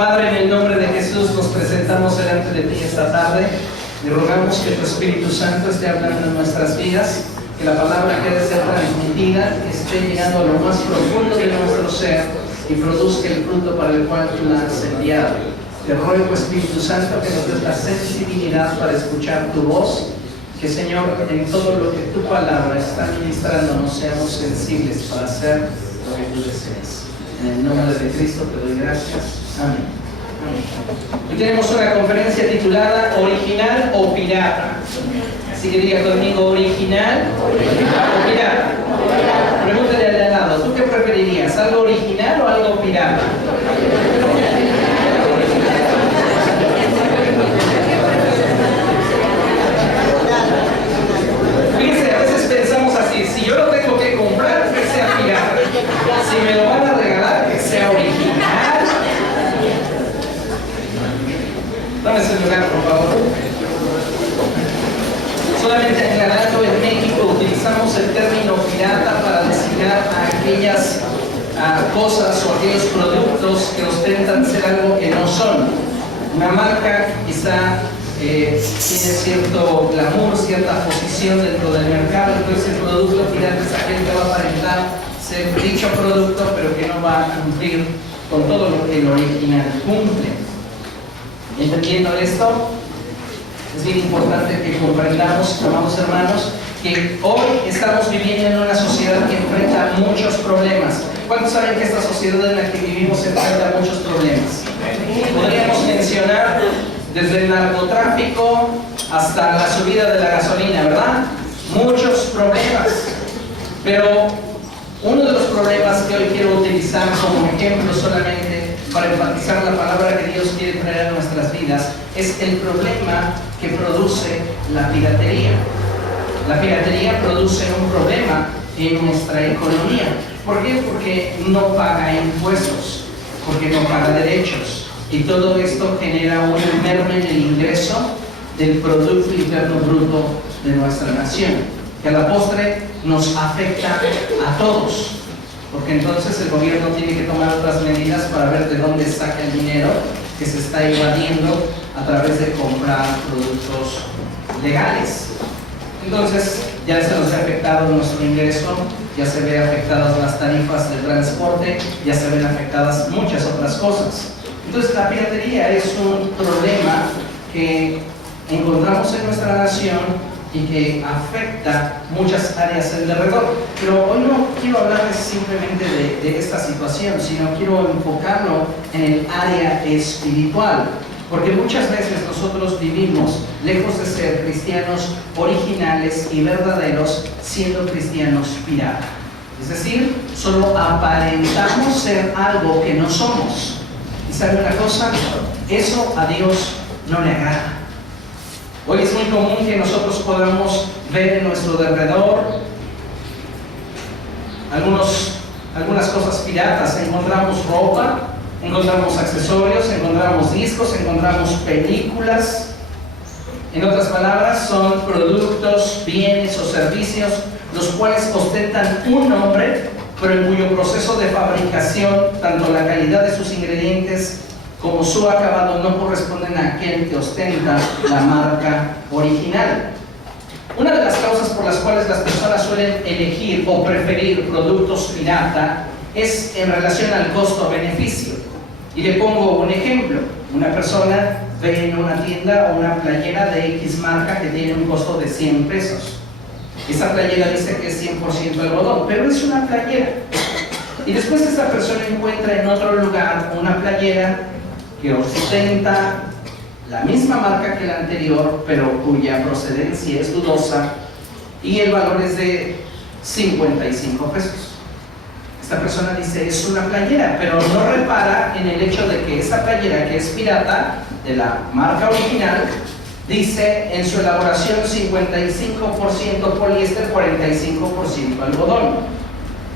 Padre, en el nombre de Jesús nos presentamos delante de ti esta tarde. Le rogamos que tu Espíritu Santo esté hablando en nuestras vidas, que la palabra quede ser transmitida, que esté llegando a lo más profundo de nuestro ser y produzca el fruto para el cual tú la has enviado. Te ruego, Espíritu Santo, que nos des la sensibilidad para escuchar tu voz, que, Señor, en todo lo que tu palabra está ministrando nos seamos sensibles para hacer lo que tú deseas. En el nombre de Cristo te doy gracias. Amén. Hoy tenemos una conferencia titulada ¿Original o pirata? Así que diga conmigo, ¿original o pirata? Pregúntale al lado, ¿tú qué preferirías? ¿Algo original o algo pirata? Fíjense, a veces pensamos así, si yo lo tengo que comprar, que sea pirata. Si me lo van a regalar, que sea original. Dame ese lugar, por favor. Solamente aclarando, en México utilizamos el término pirata para designar a aquellas cosas o aquellos productos que ostentan ser algo que no son. Una marca quizá tiene cierto glamour, cierta posición dentro del mercado, entonces el producto pirata es aquel que va a aparentar ser dicho producto, pero que no va a cumplir con todo lo que el original cumple. Entendiendo esto, es bien importante que comprendamos, amados hermanos, que hoy estamos viviendo en una sociedad que enfrenta muchos problemas. ¿Cuántos saben que esta sociedad en la que vivimos enfrenta muchos problemas? Podríamos mencionar desde el narcotráfico hasta la subida de la gasolina, ¿verdad? Muchos problemas. Pero uno de los problemas que hoy quiero utilizar como ejemplo solamente para enfatizar la palabra que Dios quiere traer a nuestras vidas es el problema que produce la piratería. La piratería produce un problema en nuestra economía. ¿Por qué? Porque no paga impuestos, porque no paga derechos. Y todo esto genera una merma en el ingreso del Producto Interno Bruto de nuestra nación, que a la postre nos afecta a todos. Porque entonces el gobierno tiene que tomar otras medidas para ver de dónde saca el dinero que se está evadiendo a través de comprar productos legales. Entonces ya se nos ha afectado nuestro ingreso, ya se ven afectadas las tarifas de transporte, ya se ven afectadas muchas otras cosas. Entonces la piratería es un problema que encontramos en nuestra nación y que afecta muchas áreas alrededor. Pero hoy no quiero hablarles simplemente de esta situación, sino quiero enfocarlo en el área espiritual, porque muchas veces nosotros vivimos lejos de ser cristianos originales y verdaderos, siendo cristianos pirata. Es decir, solo aparentamos ser algo que no somos. ¿Y saben una cosa? Eso a Dios no le agrada. Hoy es muy común que nosotros podamos ver en nuestro alrededor algunas cosas piratas. Encontramos ropa, encontramos accesorios, encontramos discos, encontramos películas. En otras palabras, son productos, bienes o servicios los cuales ostentan un nombre, pero en cuyo proceso de fabricación, tanto la calidad de sus ingredientes como su acabado no corresponden a aquel que ostenta la marca original. Una de las causas por las cuales las personas suelen elegir o preferir productos pirata es en relación al costo-beneficio. Y le pongo un ejemplo. Una persona ve en una tienda una playera de X marca que tiene un costo de 100 pesos. Esa playera dice que es 100% algodón, pero es una playera. Y después esta persona encuentra en otro lugar una playera que ostenta la misma marca que la anterior, pero cuya procedencia es dudosa y el valor es de 55 pesos. Esta persona dice, es una playera, pero no repara en el hecho de que esa playera, que es pirata, de la marca original, dice en su elaboración 55% poliéster, 45% algodón.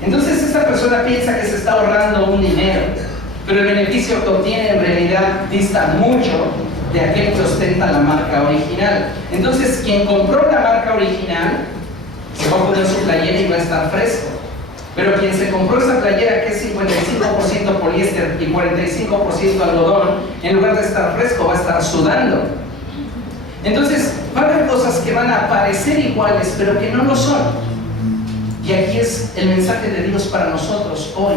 Entonces esta persona piensa que se está ahorrando un dinero, pero el beneficio que obtiene en realidad dista mucho de aquel que ostenta la marca original. Entonces quien compró la marca original se va a poner su playera y va a estar fresco. Pero quien se compró esa playera que es 55% poliéster y 45% algodón, en lugar de estar fresco, va a estar sudando. Entonces, va a haber cosas que van a parecer iguales, pero que no lo son. Y aquí es el mensaje de Dios para nosotros hoy.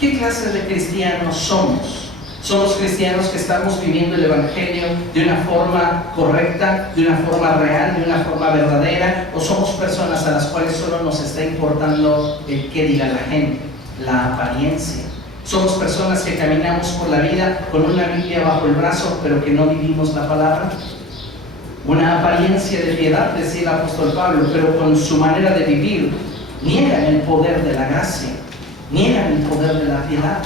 ¿Qué clase de cristianos somos? ¿Somos cristianos que estamos viviendo el Evangelio de una forma correcta, de una forma real, de una forma verdadera? ¿O somos personas a las cuales solo nos está importando el qué diga la gente, la apariencia? ¿Somos personas que caminamos por la vida con una Biblia bajo el brazo, pero que no vivimos la palabra? Una apariencia de piedad, decía el apóstol Pablo, pero con su manera de vivir niegan el poder de la gracia, niegan el poder de la piedad.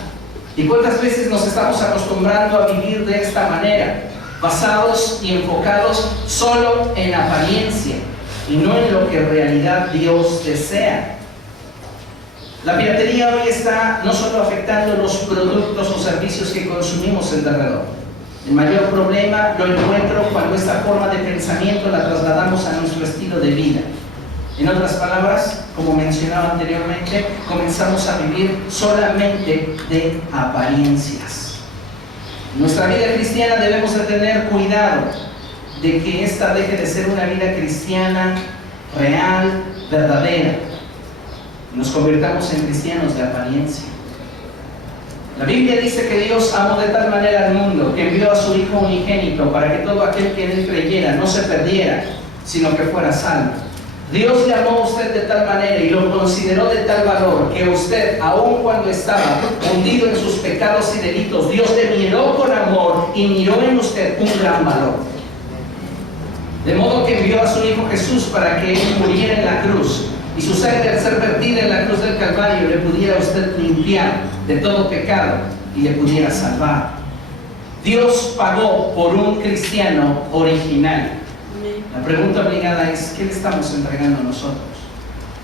¿Y cuántas veces nos estamos acostumbrando a vivir de esta manera, basados y enfocados solo en apariencia y no en lo que en realidad Dios desea? La piratería hoy está no solo afectando los productos o servicios que consumimos en derredor. El mayor problema lo encuentro cuando esta forma de pensamiento la trasladamos a nuestro estilo de vida. En otras palabras, como mencionaba anteriormente, comenzamos a vivir solamente de apariencias. En nuestra vida cristiana debemos de tener cuidado de que esta deje de ser una vida cristiana real, verdadera, y nos convirtamos en cristianos de apariencia. La Biblia dice que Dios amó de tal manera al mundo que envió a su Hijo unigénito para que todo aquel que en él creyera no se perdiera, sino que fuera salvo. Dios le amó a usted de tal manera y lo consideró de tal valor que usted, aun cuando estaba hundido en sus pecados y delitos, Dios le miró con amor y miró en usted un gran valor. De modo que envió a su Hijo Jesús para que él muriera en la cruz y su sangre, al ser vertida en la cruz del Calvario, le pudiera a usted limpiar de todo pecado y le pudiera salvar. Dios pagó por un cristiano original. La pregunta obligada es, ¿qué le estamos entregando nosotros?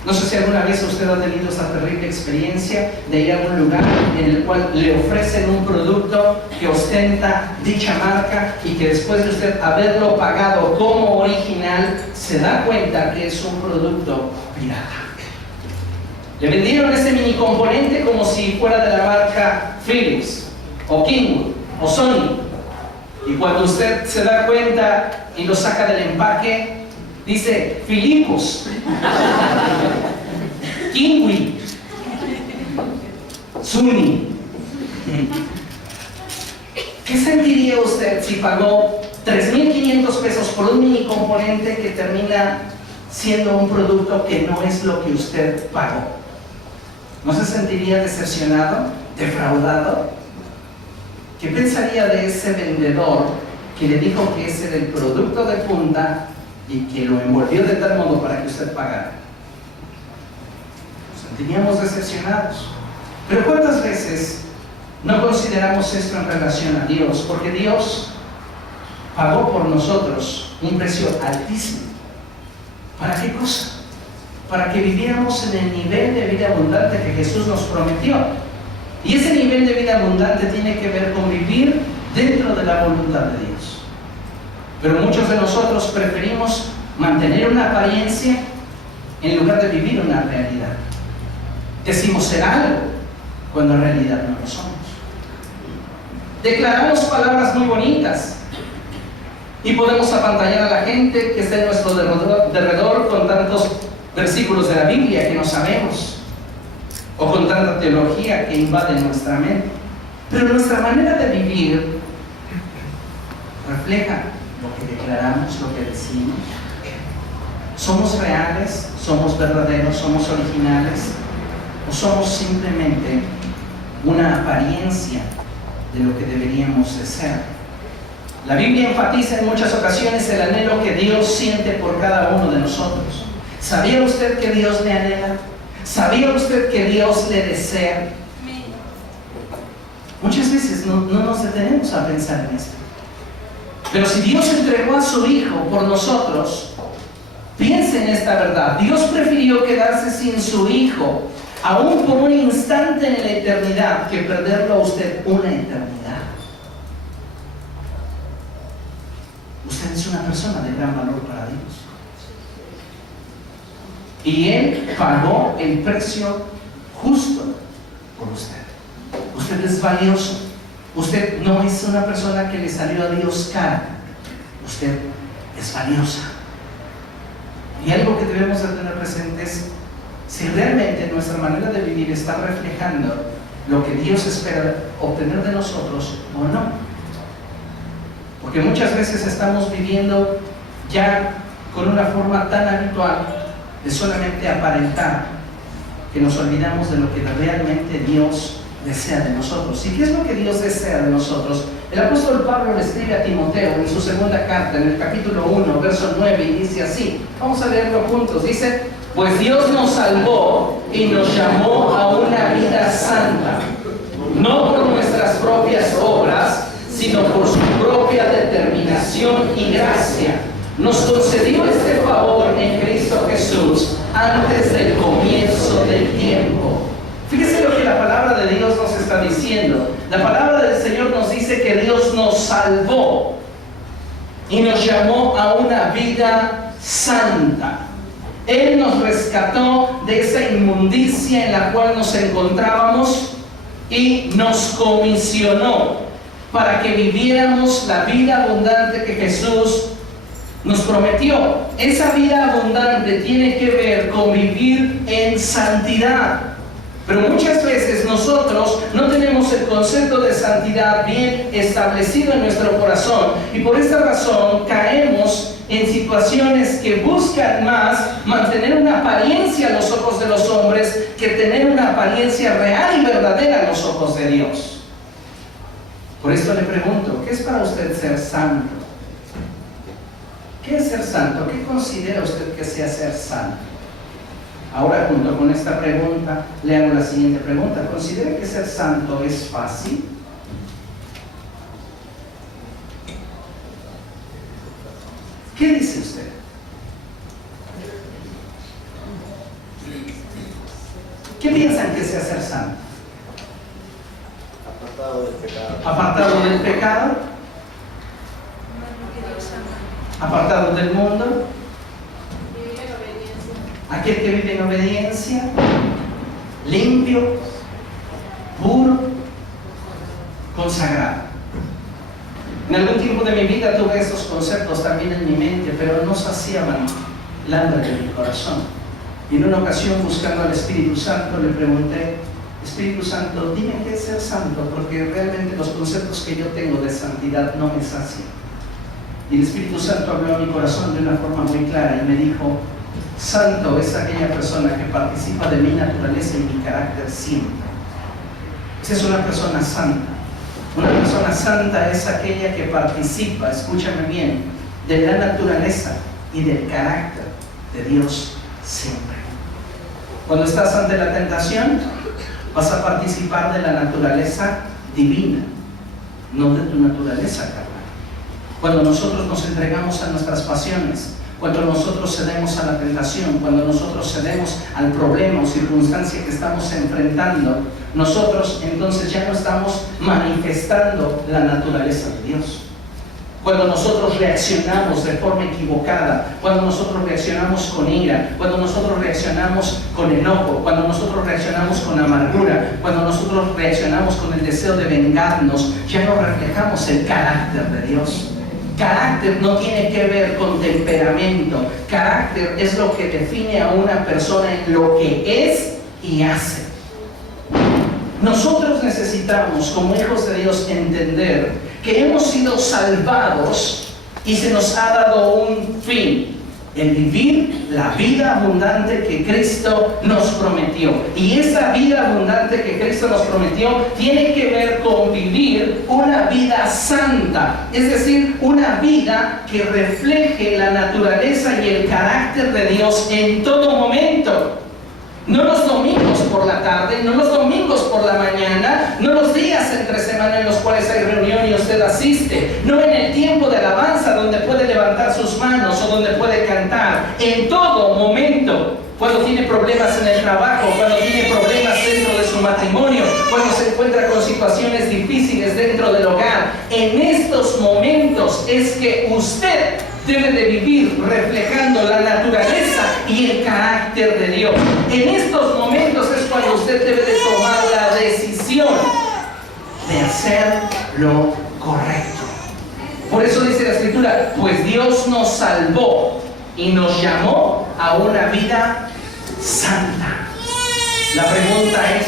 No sé si alguna vez usted ha tenido esta terrible experiencia de ir a un lugar en el cual le ofrecen un producto que ostenta dicha marca y que después de usted haberlo pagado como original, se da cuenta que es un producto pirata. Le vendieron ese mini componente como si fuera de la marca Philips, o Kingwood, o Sony. Y cuando usted se da cuenta y lo saca del empaque, dice Filipos, Kingwood, Sony. ¿Qué sentiría usted si pagó 3,500 pesos por un mini componente que termina siendo un producto que no es lo que usted pagó? ¿No se sentiría decepcionado, defraudado? ¿Qué pensaría de ese vendedor que le dijo que ese era el producto de punta y que lo envolvió de tal modo para que usted pagara? Nos sentiríamos decepcionados. Pero ¿cuántas veces no consideramos esto en relación a Dios? Porque Dios pagó por nosotros un precio altísimo. ¿Para qué cosa? Para que viviéramos en el nivel de vida abundante que Jesús nos prometió. Y ese nivel de vida abundante tiene que ver con vivir dentro de la voluntad de Dios. Pero muchos de nosotros preferimos mantener una apariencia en lugar de vivir una realidad. Decimos ser algo cuando en realidad no lo somos. Declaramos palabras muy bonitas y podemos apantallar a la gente que está en nuestro derredor con tantos versículos de la Biblia que no sabemos, o con tanta teología que invade nuestra mente. Pero nuestra manera de vivir refleja lo que declaramos, lo que decimos. ¿Somos reales? ¿Somos verdaderos? ¿Somos originales? ¿O somos simplemente una apariencia de lo que deberíamos de ser? La Biblia enfatiza en muchas ocasiones el anhelo que Dios siente por cada uno de nosotros. ¿Sabía usted que Dios le anhela? ¿Sabía usted que Dios le desea? Muchas veces no nos detenemos a pensar en esto. Pero si Dios entregó a su Hijo por nosotros, piense en esta verdad. Dios prefirió quedarse sin su Hijo, aún por un instante en la eternidad, que perderlo a usted una eternidad. Usted es una persona de gran valor para Dios. Y Él pagó el precio justo por usted. Usted es valioso. Usted no es una persona que le salió a Dios cara. Usted es valiosa. Y algo que debemos de tener presente es si realmente nuestra manera de vivir está reflejando lo que Dios espera obtener de nosotros o no. Porque muchas veces estamos viviendo ya con una forma tan habitual de solamente aparentar que nos olvidamos de lo que realmente Dios desea de nosotros. ¿Y qué es lo que Dios desea de nosotros? El apóstol Pablo le escribe a Timoteo en su segunda carta, en el capítulo 1, verso 9, y dice así, vamos a leerlo juntos, dice: pues Dios nos salvó y nos llamó a una vida santa, no por nuestras propias obras, sino por su propia determinación y gracia. Nos concedió este favor en Cristo Jesús antes del comienzo del tiempo. Fíjese lo que la palabra de Dios nos está diciendo. La palabra del Señor nos dice que Dios nos salvó y nos llamó a una vida santa. Él nos rescató de esa inmundicia en la cual nos encontrábamos y nos comisionó para que viviéramos la vida abundante que Jesús nos prometió. Esa vida abundante tiene que ver con vivir en santidad. Pero muchas veces nosotros no tenemos el concepto de santidad bien establecido en nuestro corazón y por esta razón caemos en situaciones que buscan más mantener una apariencia a los ojos de los hombres que tener una apariencia real y verdadera a los ojos de Dios. Por esto le pregunto, ¿qué es para usted ser santo? ¿Qué es ser santo? ¿Qué considera usted que sea ser santo? Ahora, junto con esta pregunta, le hago la siguiente pregunta. ¿Considera que ser santo es fácil? ¿Qué dice usted? ¿Qué piensan que sea ser santo? Apartado del pecado. Apartado del pecado. Apartado del mundo. Aquel que vive en obediencia, limpio, puro, consagrado. En algún tiempo de mi vida tuve estos conceptos también en mi mente, pero no saciaban el hambre de mi corazón. Y en una ocasión, buscando al Espíritu Santo, le pregunté: Espíritu Santo, dime qué es ser santo, porque realmente los conceptos que yo tengo de santidad no me sacian. Y el Espíritu Santo habló a mi corazón de una forma muy clara y me dijo: santo es aquella persona que participa de mi naturaleza y mi carácter siempre. Esa es una persona santa. Una persona santa es aquella que participa, escúchame bien, de la naturaleza y del carácter de Dios siempre. Cuando estás ante la tentación, vas a participar de la naturaleza divina, no de tu naturaleza carnal. Cuando nosotros nos entregamos a nuestras pasiones, cuando nosotros cedemos a la tentación, cuando nosotros cedemos al problema o circunstancia que estamos enfrentando, nosotros entonces ya no estamos manifestando la naturaleza de Dios. Cuando nosotros reaccionamos de forma equivocada, cuando nosotros reaccionamos con ira, cuando nosotros reaccionamos con enojo, cuando nosotros reaccionamos con amargura, cuando nosotros reaccionamos con el deseo de vengarnos, ya no reflejamos el carácter de Dios. Carácter no tiene que ver con temperamento. Carácter es lo que define a una persona en lo que es y hace. Nosotros necesitamos, como hijos de Dios, entender que hemos sido salvados y se nos ha dado un fin: el vivir la vida abundante que Cristo nos prometió. Y esa vida abundante que Cristo nos prometió tiene que ver con vivir una vida santa, es decir, una vida que refleje la naturaleza y el carácter de Dios en todo momento. No los domingos por la tarde, no los domingos por la mañana, no los días entre semana en los cuales hay reunión y usted asiste, no en el tiempo de alabanza donde puede levantar sus manos o donde puede cantar. En todo momento, cuando tiene problemas en el trabajo, cuando tiene problemas dentro de su matrimonio, cuando se encuentra con situaciones difíciles dentro del hogar, en estos momentos es que usted debe de vivir reflejando la naturaleza y el carácter de Dios. En estos momentos es cuando usted debe de tomar la decisión de hacer lo correcto. Por eso dice la Escritura, pues Dios nos salvó y nos llamó a una vida santa. La pregunta es,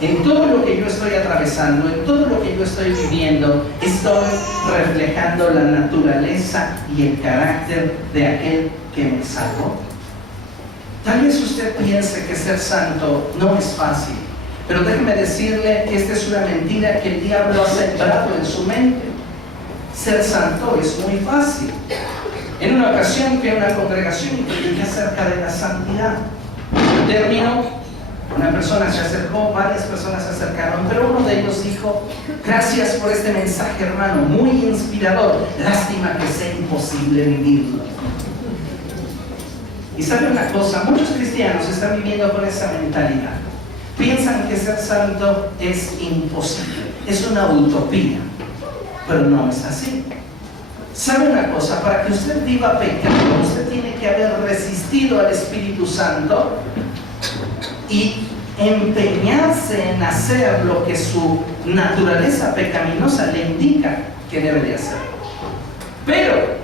en todo lo que yo estoy atravesando, en todo lo que yo estoy viviendo, ¿estoy reflejando la naturaleza y el carácter de aquel que me salvó? Tal vez usted piense que ser santo no es fácil, pero déjeme decirle que esta es una mentira que el diablo ha sembrado en su mente. Ser santo es muy fácil. En una ocasión fui a una congregación y prediqué acerca de la santidad. Terminó, una persona se acercó, varias personas se acercaron, pero uno de ellos dijo, gracias por este mensaje, hermano, muy inspirador, lástima que sea imposible vivirlo. Y sabe una cosa, muchos cristianos están viviendo con esa mentalidad. Piensan que ser santo es imposible, es una utopía, pero no es así. ¿Sabe una cosa? Para que usted viva pecando, usted tiene que haber resistido al Espíritu Santo y empeñarse en hacer lo que su naturaleza pecaminosa le indica que debe de hacer. Pero,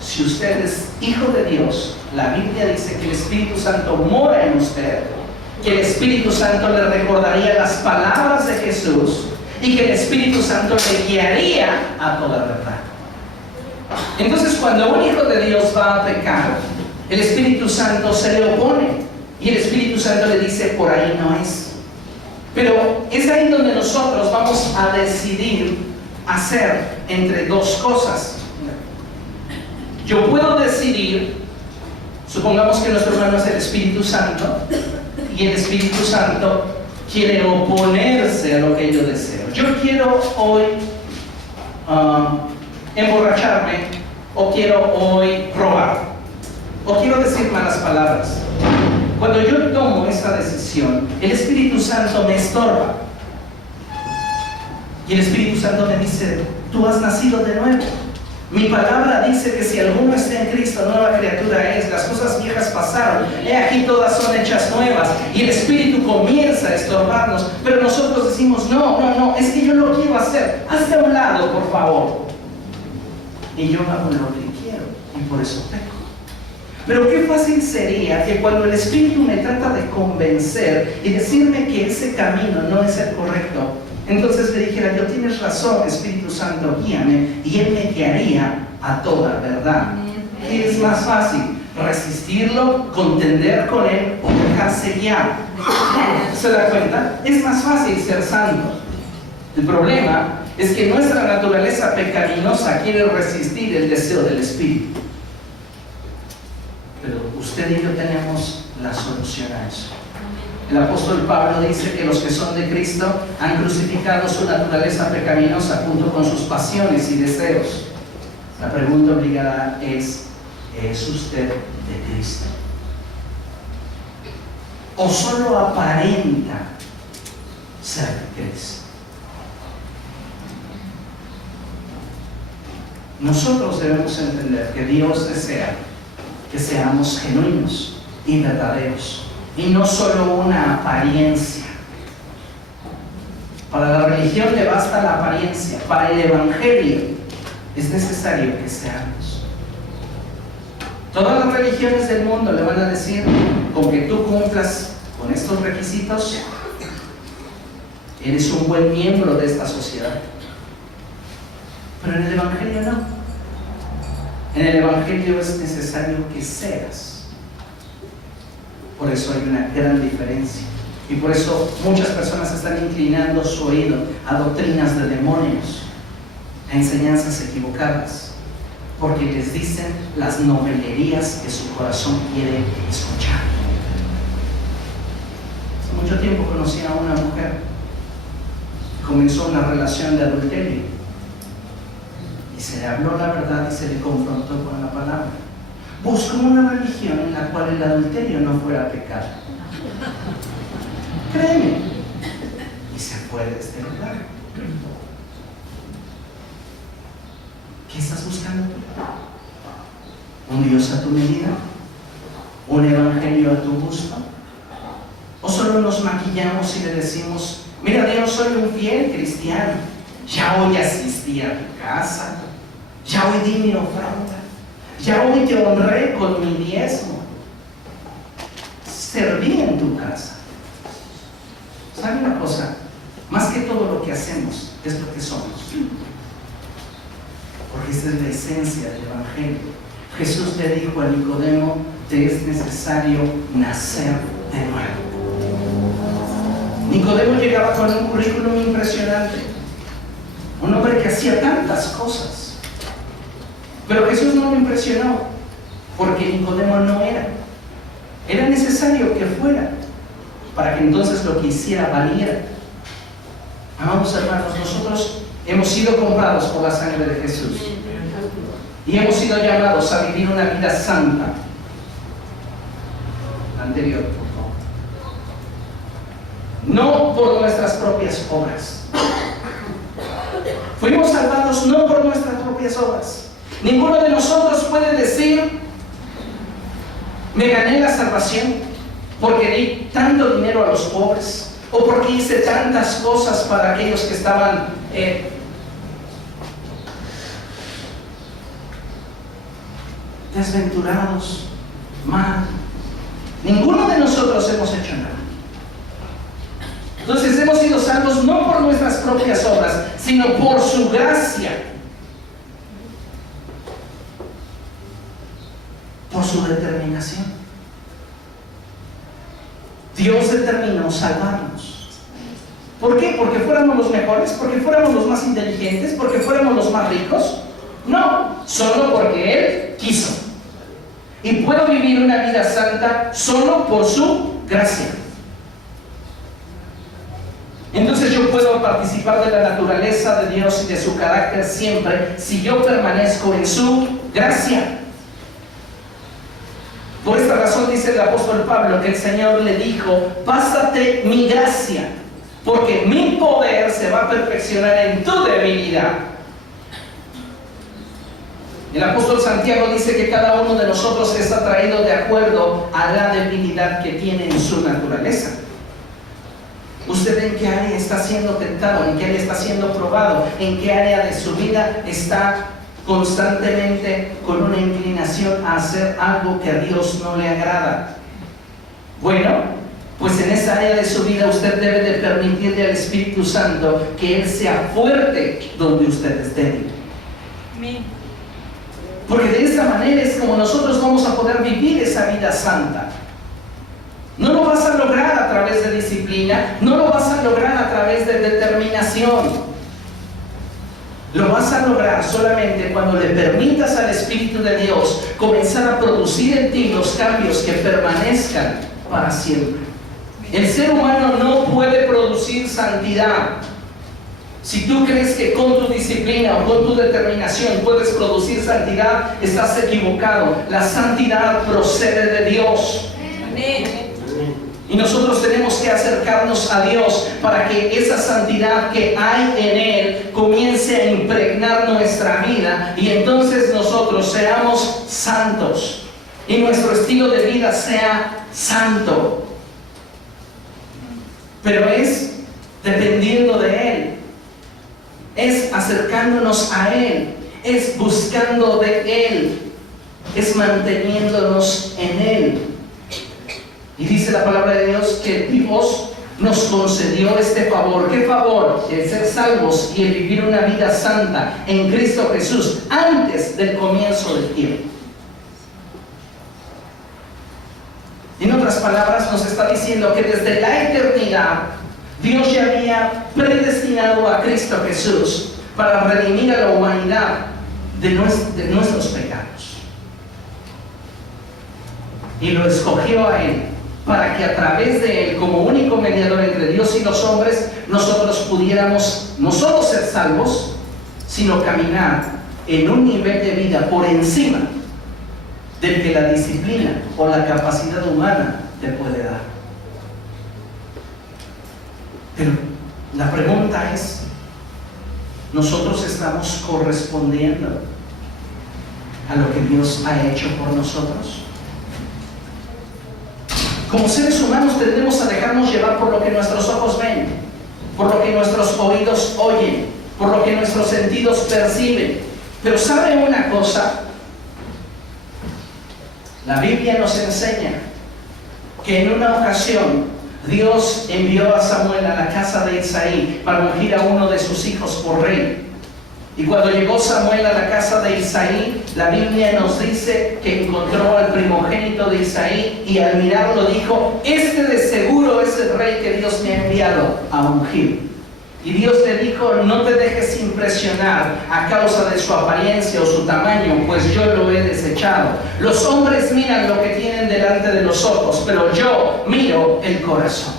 si usted es hijo de Dios, la Biblia dice que el Espíritu Santo mora en usted, que el Espíritu Santo le recordaría las palabras de Jesús y que el Espíritu Santo le guiaría a toda verdad. Entonces, cuando un hijo de Dios va a pecar, el Espíritu Santo se le opone y el Espíritu Santo le dice, por ahí no es. Pero es ahí donde nosotros vamos a decidir hacer entre dos cosas. Yo puedo decidir, supongamos que nuestro hermano es el Espíritu Santo y el Espíritu Santo quiere oponerse a lo que yo deseo. Yo quiero hoy emborracharme, o quiero hoy robar, o quiero decir malas palabras. Cuando yo tomo esa decisión, el Espíritu Santo me estorba. Y el Espíritu Santo me dice, tú has nacido de nuevo. Mi palabra dice que si alguno está en Cristo, nueva criatura es. Las cosas viejas pasaron, he aquí todas son hechas nuevas. Y el Espíritu comienza a estorbarnos, pero nosotros decimos, no, es que yo lo quiero hacer. Hazte a un lado, por favor. Y yo hago lo que quiero, y por eso peco. Pero qué fácil sería que cuando el Espíritu me trata de convencer y decirme que ese camino no es el correcto, entonces le dijera, yo tienes razón, Espíritu Santo, guíame, y Él me guiaría a toda verdad. ¿Qué es más fácil? ¿Resistirlo, contender con Él o dejarse guiar? ¿Se da cuenta? Es más fácil ser santo. El problema es que nuestra naturaleza pecaminosa quiere resistir el deseo del Espíritu. Pero usted y yo tenemos la solución a eso. El apóstol Pablo dice que los que son de Cristo han crucificado su naturaleza pecaminosa junto con sus pasiones y deseos. La pregunta obligada es usted de Cristo? ¿O solo aparenta ser de Cristo? Nosotros debemos entender que Dios desea que seamos genuinos y verdaderos, y no solo una apariencia. Para la religión le basta la apariencia, para el Evangelio es necesario que seamos. Todas las religiones del mundo le van a decir, con que tú cumplas con estos requisitos, eres un buen miembro de esta sociedad. Pero en el Evangelio no. En el Evangelio es necesario que seas. Por eso hay una gran diferencia. Y por eso muchas personas están inclinando su oído a doctrinas de demonios, a enseñanzas equivocadas, porque les dicen las novelerías que su corazón quiere escuchar. Hace mucho tiempo conocí a una mujer que comenzó una relación de adulterio. Y se le habló la verdad y se le confrontó con la palabra. Buscó una religión en la cual el adulterio no fuera pecado. Créeme. Y se fue de este lugar. ¿Qué estás buscando tú? ¿Un Dios a tu medida? ¿Un evangelio a tu gusto? ¿O solo solo nos maquillamos y le decimos, mira, yo soy un fiel cristiano, ya hoy asistí a tu casa, ya hoy di mi ofrenda, ya hoy te honré con mi diezmo, serví en tu casa. ¿Sabe una cosa? Más que todo lo que hacemos es lo que somos, porque esa es la esencia del Evangelio. Jesús le dijo a Nicodemo, te es necesario nacer de nuevo. Nicodemo llegaba con un currículum impresionante, un hombre que hacía tantas cosas, pero Jesús no lo impresionó, porque Nicodemo no era necesario que fuera, para que entonces lo que hiciera valiera. Amados hermanos, nosotros hemos sido comprados por la sangre de Jesús y hemos sido llamados a vivir una vida santa. Anterior, por favor. No por nuestras propias obras. Fuimos salvados no por nuestras propias obras. Ninguno de nosotros puede decir, me gané la salvación porque di tanto dinero a los pobres, o porque hice tantas cosas para aquellos que estaban desventurados, mal. Ninguno de nosotros hemos hecho nada. Entonces hemos sido salvos no por nuestras propias obras, sino por su gracia, por su determinación. Dios determinó salvarnos. ¿Por qué? ¿Porque fuéramos los mejores? ¿Porque fuéramos los más inteligentes? ¿Porque fuéramos los más ricos? No, solo porque Él quiso. Y puedo vivir una vida santa solo por su gracia. Entonces yo puedo participar de la naturaleza de Dios y de su carácter siempre si yo permanezco en su gracia. Por esta razón dice el apóstol Pablo que el Señor le dijo, bástate mi gracia, porque mi poder se va a perfeccionar en tu debilidad. El apóstol Santiago dice que cada uno de nosotros es atraído de acuerdo a la debilidad que tiene en su naturaleza. ¿Usted en qué área está siendo tentado? ¿En qué área está siendo probado? ¿En qué área de su vida está constantemente con una inclinación a hacer algo que a Dios no le agrada? Bueno, pues en esa área de su vida usted debe de permitirle al Espíritu Santo que Él sea fuerte donde usted es débil. Porque de esa manera es como nosotros vamos a poder vivir esa vida santa. No lo vas a lograr a través de disciplina, no lo vas a lograr a través de determinación. Lo vas a lograr solamente cuando le permitas al Espíritu de Dios comenzar a producir en ti los cambios que permanezcan para siempre. El ser humano no puede producir santidad. Si tú crees que con tu disciplina o con tu determinación puedes producir santidad, estás equivocado. La santidad procede de Dios. Amén. Y nosotros tenemos que acercarnos a Dios para que esa santidad que hay en Él comience a impregnar nuestra vida y entonces nosotros seamos santos y nuestro estilo de vida sea santo. Pero es dependiendo de Él, es acercándonos a Él, es buscando de Él, es manteniéndonos en Él. Y dice la palabra de Dios que Dios nos concedió este favor. ¿Qué favor? El ser salvos y el vivir una vida santa en Cristo Jesús antes del comienzo del tiempo. En otras palabras, nos está diciendo que desde la eternidad Dios ya había predestinado a Cristo Jesús para redimir a la humanidad de nuestros pecados. Y lo escogió a Él para que a través de Él, como único mediador entre Dios y los hombres, nosotros pudiéramos no solo ser salvos, sino caminar en un nivel de vida por encima del que la disciplina o la capacidad humana te puede dar. Pero la pregunta es, ¿nosotros estamos correspondiendo a lo que Dios ha hecho por nosotros? Como seres humanos tendemos a dejarnos llevar por lo que nuestros ojos ven, por lo que nuestros oídos oyen, por lo que nuestros sentidos perciben. Pero ¿sabe una cosa? La Biblia nos enseña que en una ocasión Dios envió a Samuel a la casa de Isaí para ungir a uno de sus hijos por rey. Y cuando llegó Samuel a la casa de Isaí, la Biblia nos dice que encontró al primogénito de Isaí y al mirarlo dijo: este de seguro es el rey que Dios me ha enviado a ungir. Y Dios le dijo: no te dejes impresionar a causa de su apariencia o su tamaño, pues yo lo he desechado. Los hombres miran lo que tienen delante de los ojos, pero yo miro el corazón.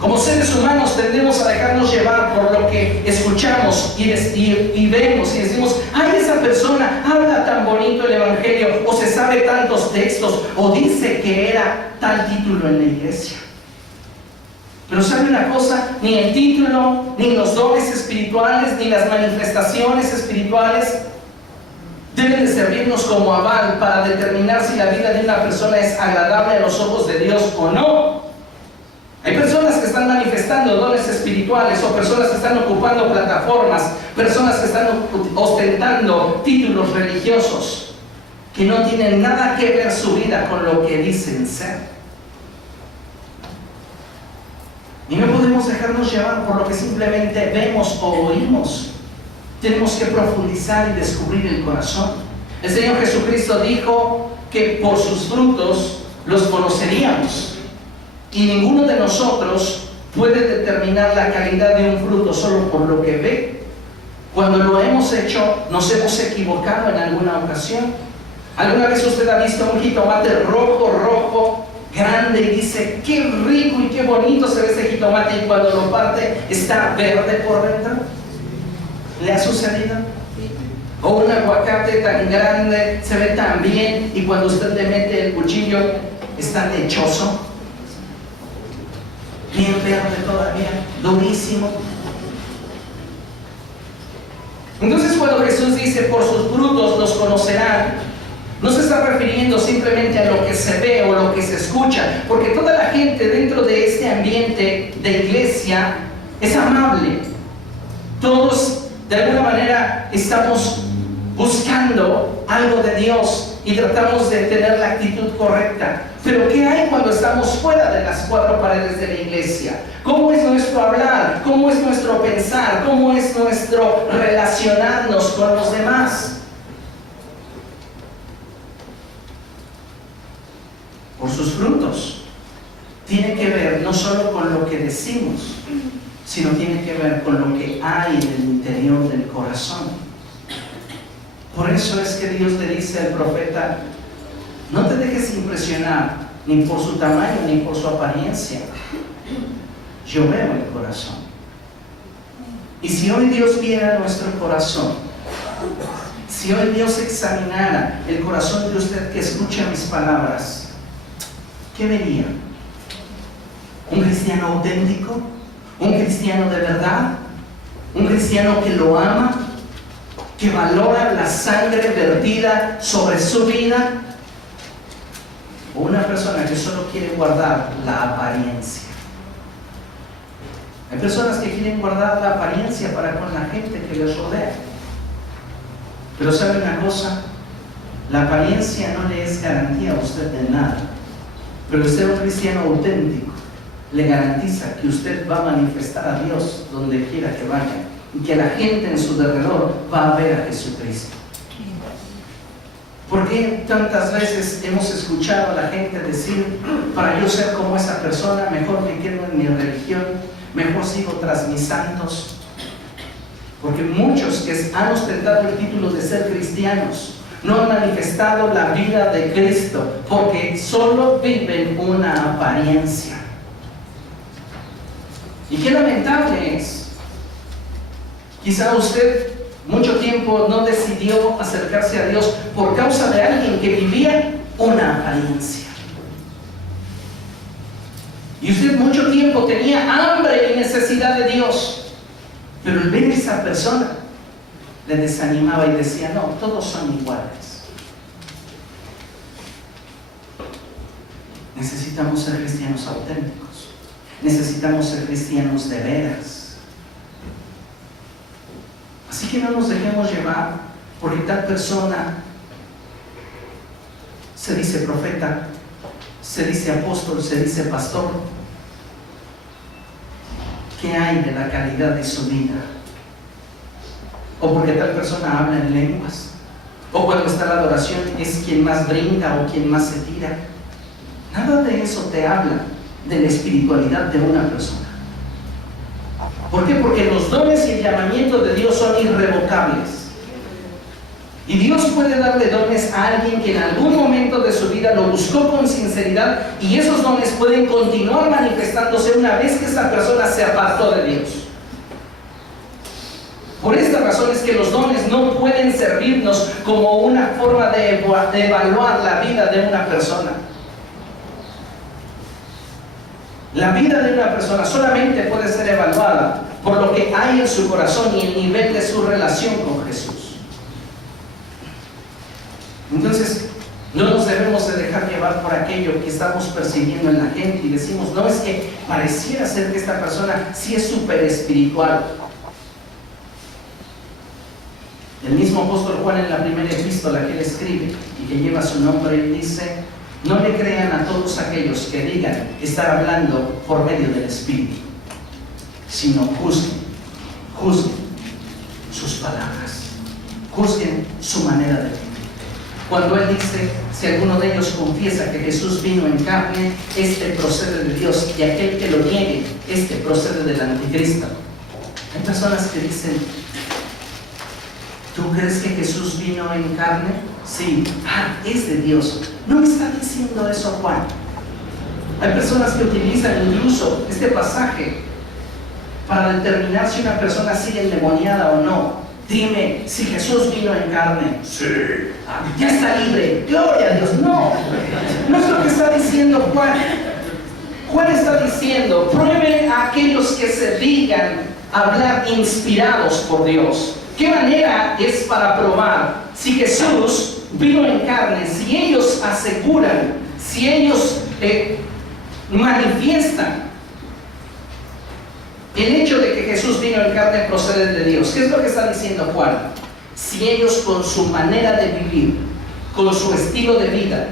Como seres humanos tendemos a dejarnos llevar por lo que escuchamos y vemos y decimos: ay, esa persona habla tan bonito el Evangelio, o se sabe tantos textos, o dice que era tal título en la iglesia. Pero ¿sabe una cosa? Ni el título, ni los dones espirituales, ni las manifestaciones espirituales deben de servirnos como aval para determinar si la vida de una persona es agradable a los ojos de Dios o no. Hay personas que están manifestando dones espirituales, o personas que están ocupando plataformas, personas que están ostentando títulos religiosos, que no tienen nada que ver su vida con lo que dicen ser. Y no podemos dejarnos llevar por lo que simplemente vemos o oímos. Tenemos que profundizar y descubrir el corazón. El Señor Jesucristo dijo que por sus frutos los conoceríamos. Y ninguno de nosotros puede determinar la calidad de un fruto solo por lo que ve. Cuando lo hemos hecho, nos hemos equivocado en alguna ocasión. ¿Alguna vez usted ha visto un jitomate rojo, grande, y dice: qué rico y qué bonito se ve ese jitomate, y cuando lo parte está verde por dentro? ¿Le ha sucedido? O un aguacate tan grande se ve tan bien, y cuando usted le mete el cuchillo está lechoso, bien verde todavía, durísimo. Entonces, cuando Jesús dice: por sus frutos los conocerán, no se está refiriendo simplemente a lo que se ve o lo que se escucha, porque toda la gente dentro de este ambiente de iglesia es amable. Todos de alguna manera estamos buscando algo de Dios y tratamos de tener la actitud correcta. Pero ¿qué hay cuando estamos fuera de las cuatro paredes de la iglesia? ¿Cómo es nuestro hablar? ¿Cómo es nuestro pensar? ¿Cómo es nuestro relacionarnos con los demás? Por sus frutos. Tiene que ver no solo con lo que decimos, sino tiene que ver con lo que hay en el interior del corazón. Por eso es que Dios le dice al profeta: no te dejes impresionar ni por su tamaño ni por su apariencia. Yo veo el corazón. Y si hoy Dios viera nuestro corazón, si hoy Dios examinara el corazón de usted que escucha mis palabras, ¿qué vería? ¿Un cristiano auténtico? ¿Un cristiano de verdad? ¿Un cristiano que lo ama? ¿Que valora la sangre vertida sobre su vida? ¿O una persona que solo quiere guardar la apariencia? Hay personas que quieren guardar la apariencia para con la gente que les rodea. Pero ¿sabe una cosa? La apariencia no le es garantía a usted de nada. Pero el ser un cristiano auténtico le garantiza que usted va a manifestar a Dios donde quiera que vaya, y que la gente en su derredor va a ver a Jesucristo. ¿Por qué tantas veces hemos escuchado a la gente decir: para yo ser como esa persona, mejor me quedo en mi religión, mejor sigo tras mis santos? Porque muchos que han ostentado el título de ser cristianos no han manifestado la vida de Cristo, porque solo viven una apariencia. Y qué lamentable es. Quizá usted mucho tiempo no decidió acercarse a Dios por causa de alguien que vivía una apariencia. Y usted mucho tiempo tenía hambre y necesidad de Dios, pero el ver a esa persona le desanimaba y decía: no, todos son iguales. necesitamos ser cristianos auténticos. Necesitamos ser cristianos de veras. Así que no nos dejemos llevar porque tal persona se dice profeta, se dice apóstol, se dice pastor. ¿Qué hay de la calidad de su vida? O porque tal persona habla en lenguas, o cuando está la adoración es quien más brinda o quien más se tira. Nada de eso te habla de la espiritualidad de una persona. ¿Por qué? Porque los dones y el llamamiento de Dios son irrevocables. Y Dios puede darle dones a alguien que en algún momento de su vida lo buscó con sinceridad, y esos dones pueden continuar manifestándose una vez que esa persona se apartó de Dios. Por esta razón es que los dones no pueden servirnos como una forma de evaluar la vida de una persona. La vida de una persona solamente puede ser evaluada por lo que hay en su corazón y el nivel de su relación con Jesús. Entonces, no nos debemos de dejar llevar por aquello que estamos percibiendo en la gente y decimos, no, es que pareciera ser que esta persona sí es súper espiritual. El mismo apóstol Juan, en la primera epístola que él escribe y que lleva su nombre, él dice: no le crean a todos aquellos que digan estar hablando por medio del Espíritu, sino juzguen sus palabras, juzguen su manera de vivir. Cuando él dice, si alguno de ellos confiesa que Jesús vino en carne, este procede de Dios, y aquel que lo niegue, este procede del anticristo. Hay personas que dicen, ¿tú crees que Jesús vino en carne? Sí. Es de Dios. No me está diciendo eso Juan. Hay personas que utilizan incluso este pasaje para determinar si una persona sigue endemoniada o no. Dime, si Jesús vino en carne. Sí. Ya está libre. Gloria a Dios. No es lo que está diciendo Juan. Juan está diciendo, prueben a aquellos que se digan hablar inspirados por Dios. ¿Qué manera es para probar si Jesús vino en carne? Si ellos aseguran, si ellos manifiestan el hecho de que Jesús vino en carne procede de Dios. ¿Qué es lo que está diciendo Juan? Si ellos con su manera de vivir, con su estilo de vida,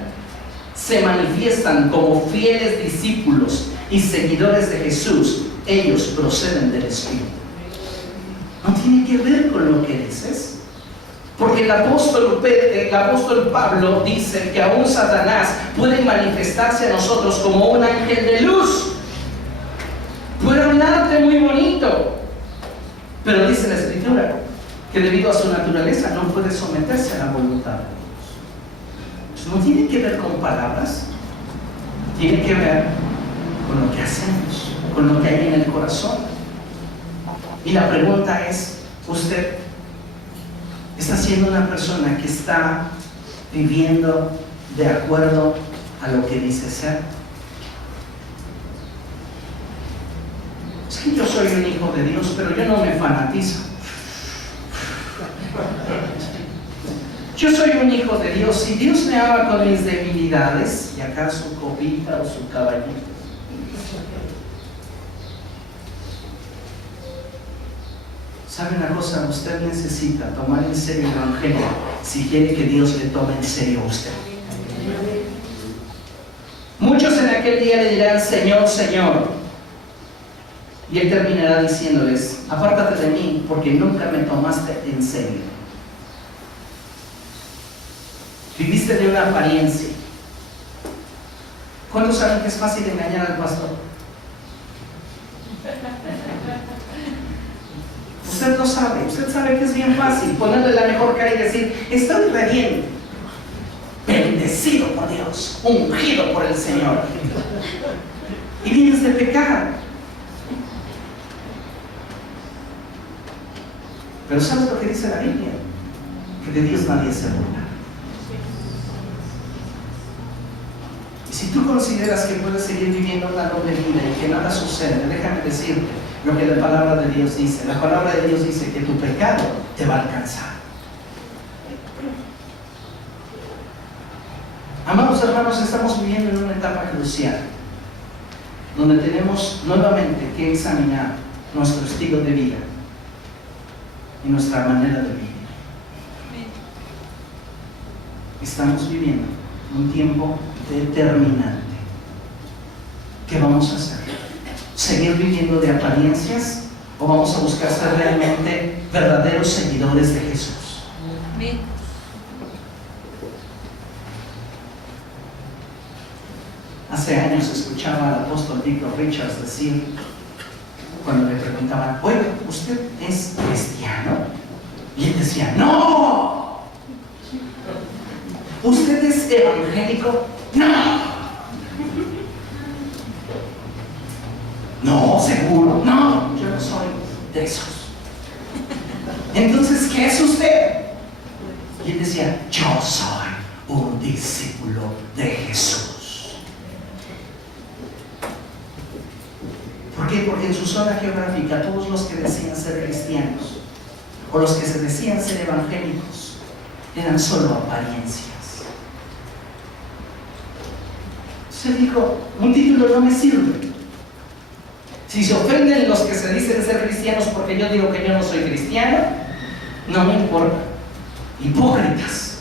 se manifiestan como fieles discípulos y seguidores de Jesús, ellos proceden del Espíritu. No tiene que ver con lo que dices. Porque el apóstol Pablo dice que aún Satanás puede manifestarse a nosotros como un ángel de luz. Puede hablarte muy bonito, pero dice la Escritura que debido a su naturaleza no puede someterse a la voluntad de Dios. No tiene que ver con palabras, tiene que ver con lo que hacemos, con lo que hay en el corazón. Y la pregunta es, ¿usted está siendo una persona que está viviendo de acuerdo a lo que dice ser? Es que yo soy un hijo de Dios, pero yo no me fanatizo. Yo soy un hijo de Dios y Dios me ama con mis debilidades. Y acá su copita o su caballito. ¿Sabe una cosa? Usted necesita tomar en serio el Evangelio si quiere que Dios le tome en serio a usted. Muchos en aquel día le dirán, Señor, Señor. Y Él terminará diciéndoles, apártate de mí, porque nunca me tomaste en serio. Viviste de una apariencia. ¿Cuántos saben que es fácil engañar al pastor? Usted lo sabe, usted sabe que es bien fácil ponerle la mejor cara y decir, estoy re bien, bendecido por Dios, ungido por el Señor. Y vienes de pecar. Pero ¿sabes lo que dice la Biblia? Que de Dios nadie se burla. Y si tú consideras que puedes seguir viviendo una doble vida y que nada sucede, déjame decirte lo que la palabra de Dios dice. La palabra de Dios dice que tu pecado te va a alcanzar. Amados hermanos, estamos viviendo en una etapa crucial, donde tenemos nuevamente que examinar nuestro estilo de vida y nuestra manera de vivir. Estamos viviendo un tiempo determinante. ¿Qué vamos a hacer? ¿Seguir viviendo de apariencias o vamos a buscar ser realmente verdaderos seguidores de Jesús? Amén. Hace años escuchaba al apóstol Victor Richards decir, cuando le preguntaban, oye, ¿usted es cristiano? Y él decía, ¡no! ¿Usted es evangélico? ¡No! No, seguro. No, yo no soy de esos. Entonces, ¿qué es usted? Y él decía, yo soy un discípulo de Jesús. ¿Por qué? Porque en su zona geográfica todos los que decían ser cristianos o los que se decían ser evangélicos eran solo apariencias. Se dijo, un título no me sirve. Si se ofenden los que se dicen ser cristianos porque yo digo que yo no soy cristiano, no me importa. Hipócritas.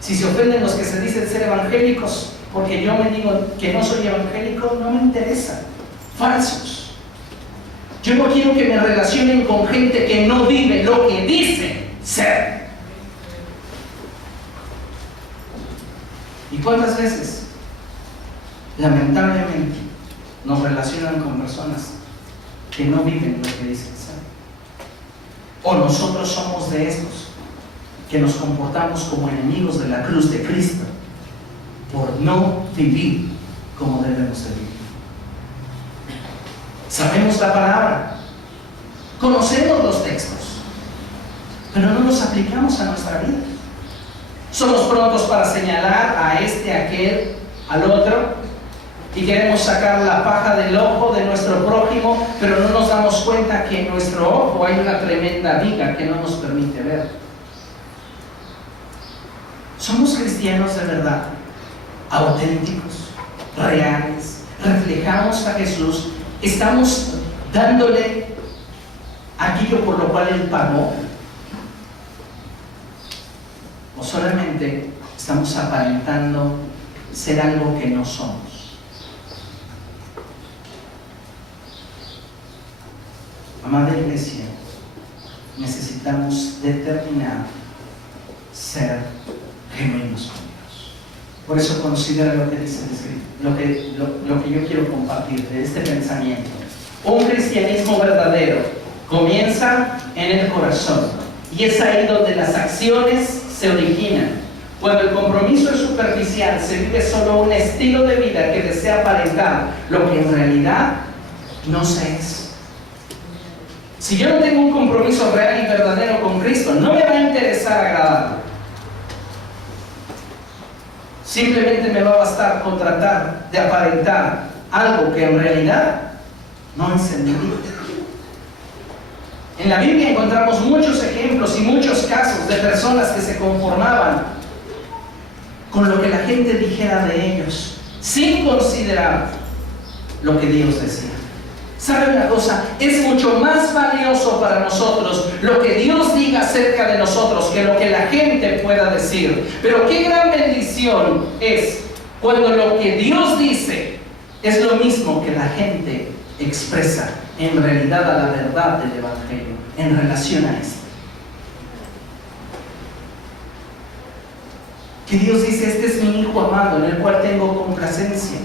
Si se ofenden los que se dicen ser evangélicos porque yo me digo que no soy evangélico, no me interesa. Falsos. Yo no quiero que me relacionen con gente que no vive lo que dice ser. ¿Y cuántas veces, lamentablemente, nos relacionan con personas que no viven lo que dicen ser? O nosotros somos de estos que nos comportamos como enemigos de la cruz de Cristo por no vivir como debemos de vivir. Sabemos la palabra, conocemos los textos, pero no los aplicamos a nuestra vida. Somos prontos para señalar a este, a aquel, al otro, y queremos sacar la paja del ojo de nuestro prójimo, pero no nos damos cuenta que en nuestro ojo hay una tremenda viga que no nos permite ver. Somos cristianos de verdad, auténticos, reales, reflejamos a Jesús, estamos dándole aquello por lo cual Él pagó, o solamente estamos aparentando ser algo que no somos. Amada iglesia, necesitamos determinar ser genuinos con Dios. Por eso considera lo que dice el escrito, lo que yo quiero compartir de este pensamiento. Un cristianismo verdadero comienza en el corazón, y es ahí donde las acciones se originan. Cuando el compromiso es superficial, se vive solo un estilo de vida que desea aparentar lo que en realidad no se es. Si yo no tengo un compromiso real y verdadero con Cristo, no me va a interesar agradarlo. Simplemente me va a bastar con tratar de aparentar algo que en realidad no es en mi vida. En la Biblia encontramos muchos ejemplos y muchos casos de personas que se conformaban con lo que la gente dijera de ellos, sin considerar lo que Dios decía. ¿Sabe una cosa? Es mucho más valioso para nosotros lo que Dios diga acerca de nosotros que lo que la gente pueda decir. Pero qué gran bendición es cuando lo que Dios dice es lo mismo que la gente expresa en realidad a la verdad del Evangelio en relación a esto. Que Dios dice, este es mi Hijo amado en el cual tengo complacencia.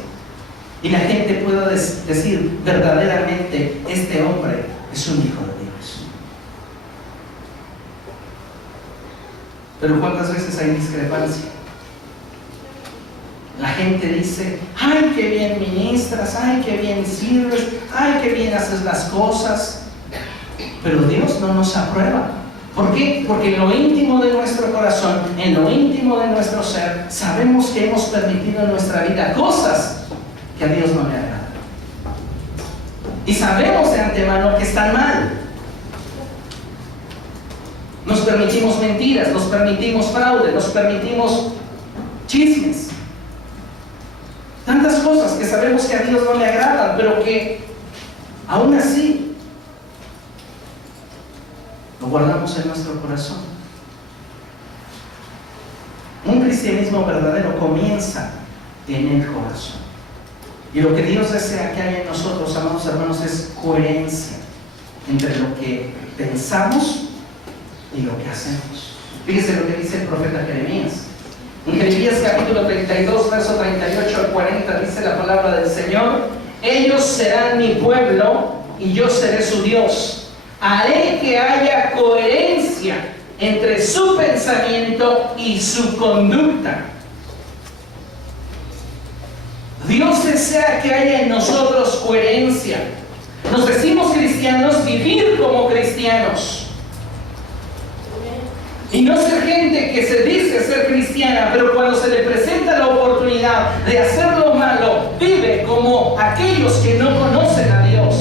Y la gente pueda decir verdaderamente, este hombre es un hijo de Dios. Pero ¿cuántas veces hay discrepancia? La gente dice, ay, qué bien ministras, ay, qué bien sirves, ay, qué bien haces las cosas. Pero Dios no nos aprueba. ¿Por qué? Porque en lo íntimo de nuestro corazón, en lo íntimo de nuestro ser, sabemos que hemos permitido en nuestra vida cosas que a Dios no le agrada. Y sabemos de antemano que están mal. Nos permitimos mentiras, nos permitimos fraude, nos permitimos chismes, tantas cosas que sabemos que a Dios no le agradan, pero que aún así lo guardamos en nuestro corazón. Un cristianismo verdadero comienza en el corazón. Y lo que Dios desea que haya en nosotros, amados hermanos, es coherencia entre lo que pensamos y lo que hacemos. Fíjese lo que dice el profeta Jeremías. En Jeremías capítulo 32, verso 38 al 40, dice la palabra del Señor: ellos serán mi pueblo y yo seré su Dios. Haré que haya coherencia entre su pensamiento y su conducta. Dios desea que haya en nosotros coherencia. Nos decimos cristianos, vivir como cristianos. Y no ser gente que se dice ser cristiana, pero cuando se le presenta la oportunidad de hacer lo malo, vive como aquellos que no conocen a Dios.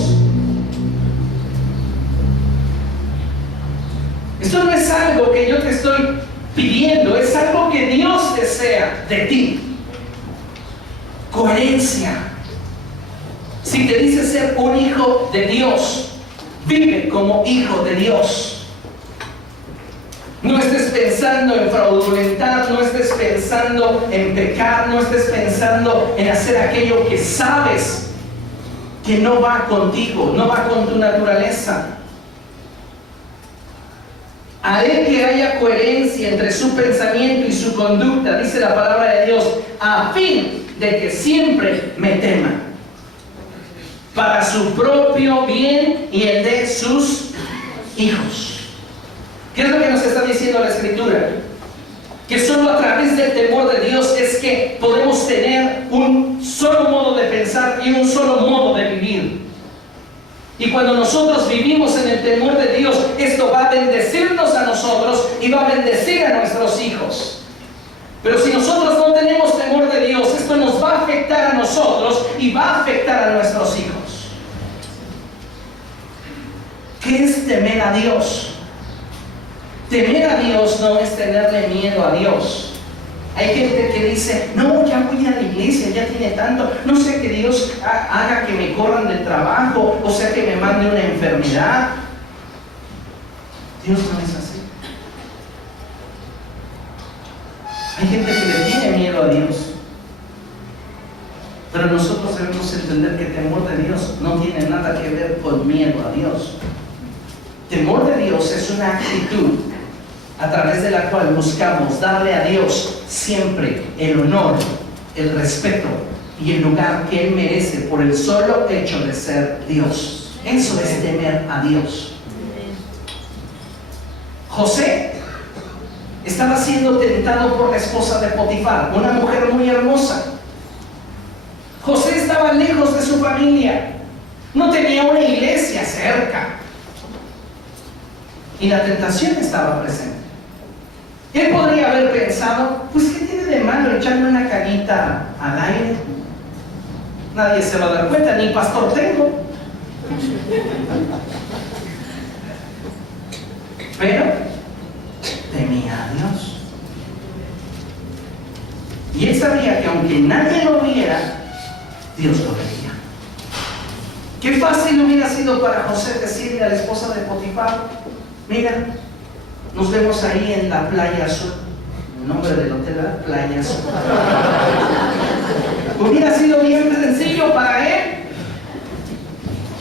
Esto no es algo que yo te estoy pidiendo, es algo que Dios desea de ti. Coherencia. Si te dice ser un hijo de Dios, vive como hijo de Dios. No estés pensando en fraudulentar, no estés pensando en pecar, no estés pensando en hacer aquello que sabes que no va contigo, no va con tu naturaleza. Haré que haya coherencia entre su pensamiento y su conducta, dice la palabra de Dios, a fin de que siempre me teman, para su propio bien y el de sus hijos. ¿Qué es lo que nos está diciendo la Escritura? Que solo a través del temor de Dios es que podemos tener un solo modo de pensar y un solo modo de vivir. Y cuando nosotros vivimos en el temor de Dios, esto va a bendecirnos a nosotros y va a bendecir a nuestros hijos. Pero si nosotros no tenemos temor de Dios, esto nos va a afectar a nosotros y va a afectar a nuestros hijos. ¿Qué es temer a Dios? Temer a Dios no es tenerle miedo a Dios. Hay gente que dice, no, ya voy a la iglesia, ya tiene tanto, no sé que Dios haga que me corran del trabajo, o sea que me mande una enfermedad. Dios no es así. Hay gente que le tiene miedo a Dios, pero nosotros debemos entender que temor de Dios no tiene nada que ver con miedo a Dios. Temor de Dios es una actitud a través de la cual buscamos darle a Dios siempre el honor, el respeto y el lugar que Él merece por el solo hecho de ser Dios. Eso es temer a Dios. José estaba siendo tentado por la esposa de Potifar, una mujer muy hermosa. José estaba lejos de su familia, no tenía una iglesia cerca y la tentación estaba presente. Él podría haber pensado, pues ¿qué tiene de malo echarme una cañita al aire? Nadie se va a dar cuenta, ni pastor tengo. Pero temía a Dios. Y él sabía que aunque nadie lo viera, Dios lo veía. Qué fácil hubiera sido para José decirle a la esposa de Potifar, mira, nos vemos ahí en la Playa Azul. El nombre del hotel era Playa Azul. Hubiera sido bien sencillo para él.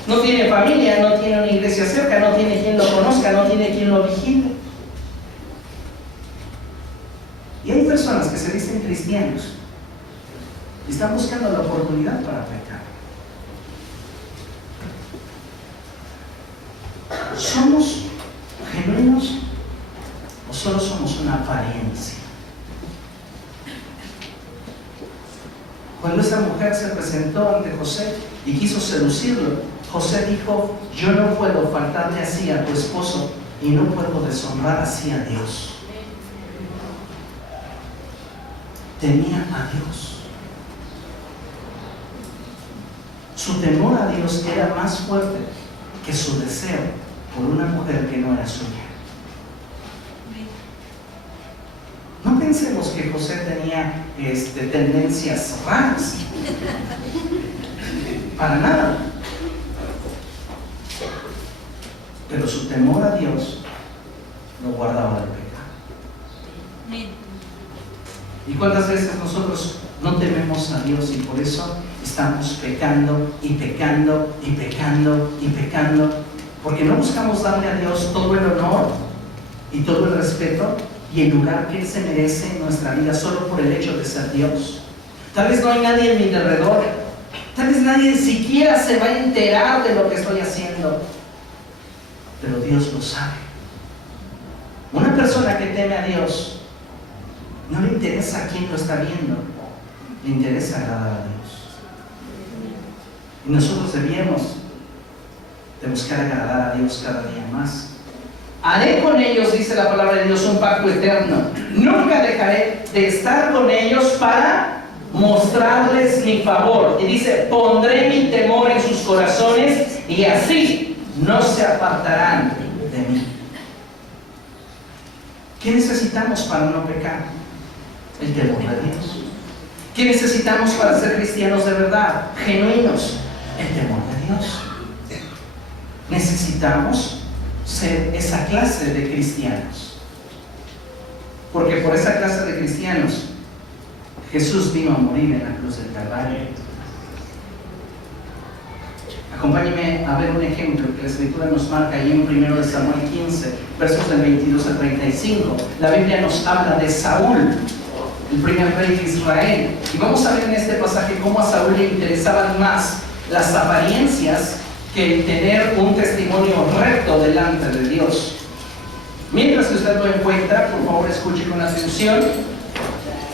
No tiene familia, no tiene una iglesia cerca, no tiene quien lo conozca, no tiene quien lo vigile. Y hay personas que se dicen cristianos y están buscando la oportunidad para pecar. ¿Somos genuinos o solo somos una apariencia? Cuando esa mujer se presentó ante José y quiso seducirlo, José dijo, yo no puedo faltarle así a tu esposo y no puedo deshonrar así a Dios. Temía a Dios. Su temor a Dios era más fuerte que su deseo por una mujer que no era suya. No pensemos que José tenía tendencias raras. Para nada. Pero su temor a Dios lo guardaba del pecado. ¿Y cuántas veces nosotros no tememos a Dios y por eso estamos pecando y pecando y pecando y pecando? Porque no buscamos darle a Dios todo el honor y todo el respeto y el lugar que Él se merece en nuestra vida solo por el hecho de ser Dios. Tal vez no hay nadie en mi alrededor, tal vez nadie ni siquiera se va a enterar de lo que estoy haciendo, pero Dios lo sabe. Una persona que teme a Dios no le interesa a quién lo está viendo, le interesa agradar a Dios. Y nosotros debíamos de buscar agradar a Dios cada día más. Haré con ellos, dice la palabra de Dios, un pacto eterno. Nunca dejaré de estar con ellos para mostrarles mi favor. Y dice, pondré mi temor en sus corazones y así no se apartarán de mí. ¿Qué necesitamos para no pecar? El temor de Dios. ¿Qué necesitamos para ser cristianos de verdad, genuinos? El temor de Dios. Necesitamos ser esa clase de cristianos, porque por esa clase de cristianos Jesús vino a morir en la cruz del Calvario. Acompáñenme a ver un ejemplo que la Escritura nos marca ahí en 1 Samuel 15, versos del 22 al 35. La Biblia nos habla de Saúl, el primer rey de Israel, y vamos a ver en este pasaje cómo a Saúl le interesaban más las apariencias que el tener un testimonio recto delante de Dios. Mientras que usted lo encuentra, por favor escuche con atención.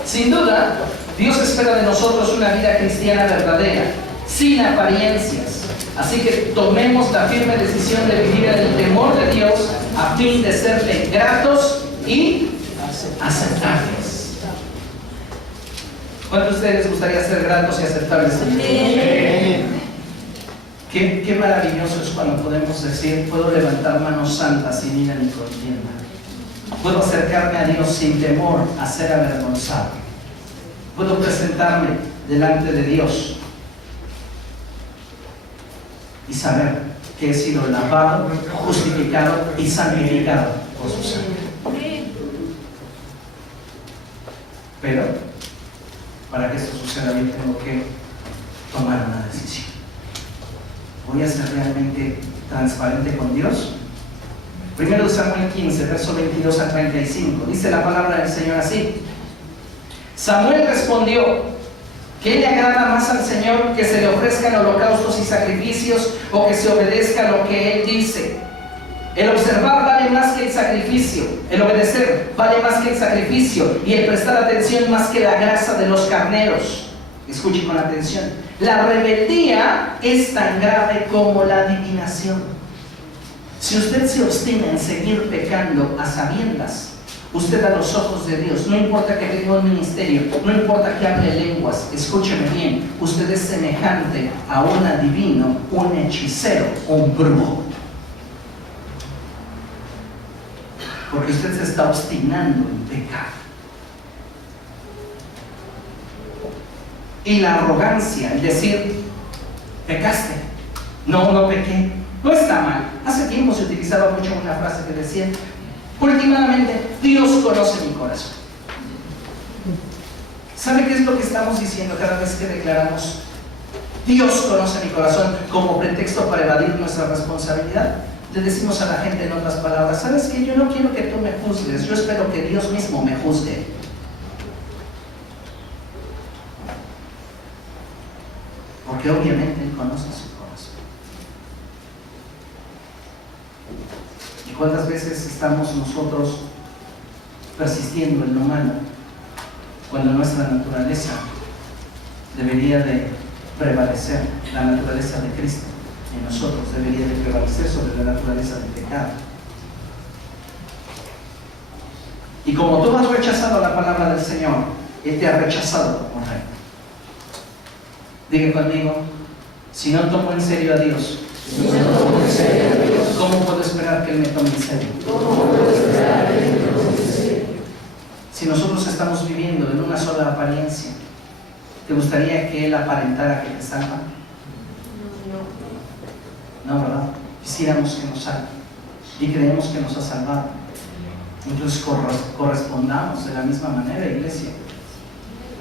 Sin duda, Dios espera de nosotros una vida cristiana verdadera, sin apariencias. Así que tomemos la firme decisión de vivir en el temor de Dios a fin de serle gratos y aceptables. ¿Cuántos de ustedes les gustaría ser gratos y aceptables? Qué maravilloso es cuando podemos decir, puedo levantar manos santas sin ira ni contienda. Puedo acercarme a Dios sin temor a ser avergonzado. Puedo presentarme delante de Dios y saber que he sido lavado, justificado y santificado por su sangre. Pero, para que esto suceda bien, tengo que tomar una decisión. ¿Voy a ser realmente transparente con Dios? 1 Samuel 15, verso 22 al 35. Dice la palabra del Señor así. Samuel respondió: ¿qué le agrada más al Señor, que se le ofrezcan holocaustos y sacrificios, o que se obedezca lo que Él dice? El observar vale más que el sacrificio, el obedecer vale más que el sacrificio, y el prestar atención más que la grasa de los carneros. Escuche con atención. La rebeldía es tan grave como la adivinación. Si usted se obstina en seguir pecando a sabiendas, usted a los ojos de Dios, no importa que tenga un ministerio, no importa que hable lenguas, escúcheme bien, usted es semejante a un adivino, un hechicero, un brujo. Porque usted se está obstinando en pecar. Y la arrogancia, el decir, pecaste, no pequé, no está mal. Hace tiempo se utilizaba mucho una frase que decía, últimamente, Dios conoce mi corazón. ¿Sabe qué es lo que estamos diciendo cada vez que declaramos Dios conoce mi corazón como pretexto para evadir nuestra responsabilidad? Le decimos a la gente en otras palabras, ¿sabes qué? Yo no quiero que tú me juzgues, yo espero que Dios mismo me juzgue. Porque obviamente Él conoce su corazón. ¿Y cuántas veces estamos nosotros persistiendo en lo malo, cuando nuestra naturaleza debería de prevalecer, la naturaleza de Cristo en nosotros debería de prevalecer sobre la naturaleza del pecado? Y como tú has rechazado la palabra del Señor, Él te ha rechazado como rey. Diga conmigo, si no tomo en serio a Dios, ¿cómo puedo esperar que Él me tome en serio? si nosotros estamos viviendo en una sola apariencia? ¿Te gustaría que Él aparentara que te salva? No, ¿verdad? Quisiéramos que nos salve y creemos que nos ha salvado. Entonces correspondamos de la misma manera, iglesia,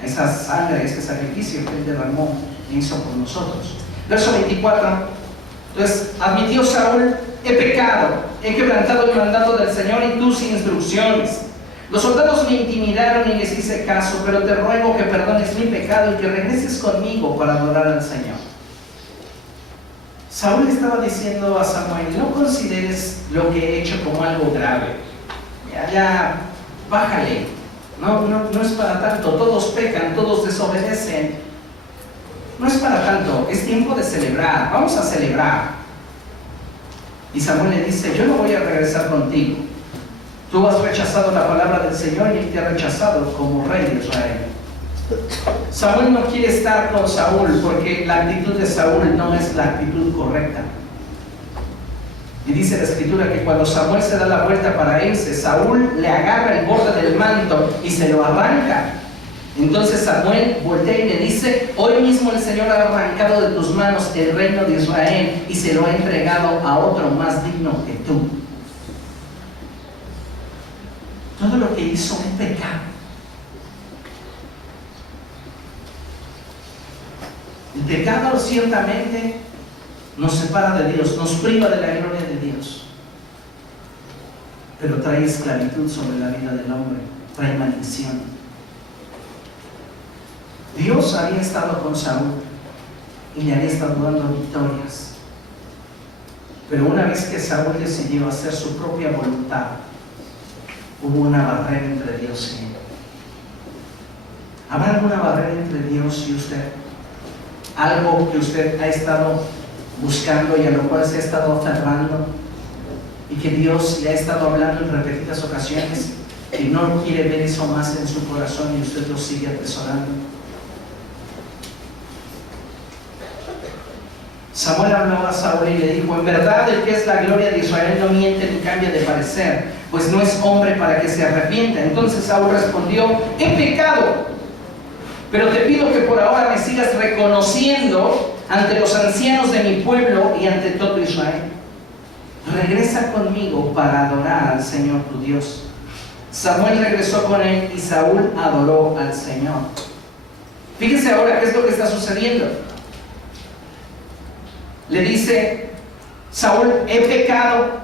a esa sangre, a ese sacrificio que Él derramó e hizo por nosotros. Verso 24. Entonces admitió Saúl: he pecado, he quebrantado el mandato del Señor y tus instrucciones. Los soldados me intimidaron y les hice caso, pero te ruego que perdones mi pecado y que regreses conmigo para adorar al Señor. Saúl estaba diciendo a Samuel: no consideres lo que he hecho como algo grave. Ya, bájale. No es para tanto. Todos pecan, todos desobedecen. No es para tanto. Es tiempo de celebrar. Vamos a celebrar. Y Samuel le dice: yo no voy a regresar contigo. Tú has rechazado la palabra del Señor y Él te ha rechazado como rey de Israel. Samuel no quiere estar con Saúl porque la actitud de Saúl no es la actitud correcta. Y dice la Escritura que cuando Samuel se da la vuelta para irse, Saúl le agarra el borde del manto y se lo arranca. Entonces Samuel voltea y le dice: hoy mismo el Señor ha arrancado de tus manos el reino de Israel y se lo ha entregado a otro más digno que tú. Todo lo que hizo es pecado. El pecado ciertamente nos separa de Dios, nos priva de la gloria de Dios, pero trae esclavitud sobre la vida del hombre, trae maldición. Dios había estado con Saúl y le había estado dando victorias, pero una vez que Saúl decidió hacer su propia voluntad, hubo una barrera entre Dios y él. ¿Habrá alguna barrera entre Dios y usted? Algo que usted ha estado buscando y a lo cual se ha estado aferrando y que Dios le ha estado hablando en repetidas ocasiones y no quiere ver eso más en su corazón y usted lo sigue atesorando. Samuel habló a Saúl y le dijo: en verdad el que es la gloria de Israel no miente ni cambia de parecer, pues no es hombre para que se arrepienta. Entonces Saúl respondió: he pecado, pero te pido que por ahora me sigas reconociendo ante los ancianos de mi pueblo y ante todo Israel. Regresa conmigo para adorar al Señor tu Dios. Samuel regresó con él y Saúl adoró al Señor. Fíjese ahora qué es lo que está sucediendo. Le dice Saúl: he pecado,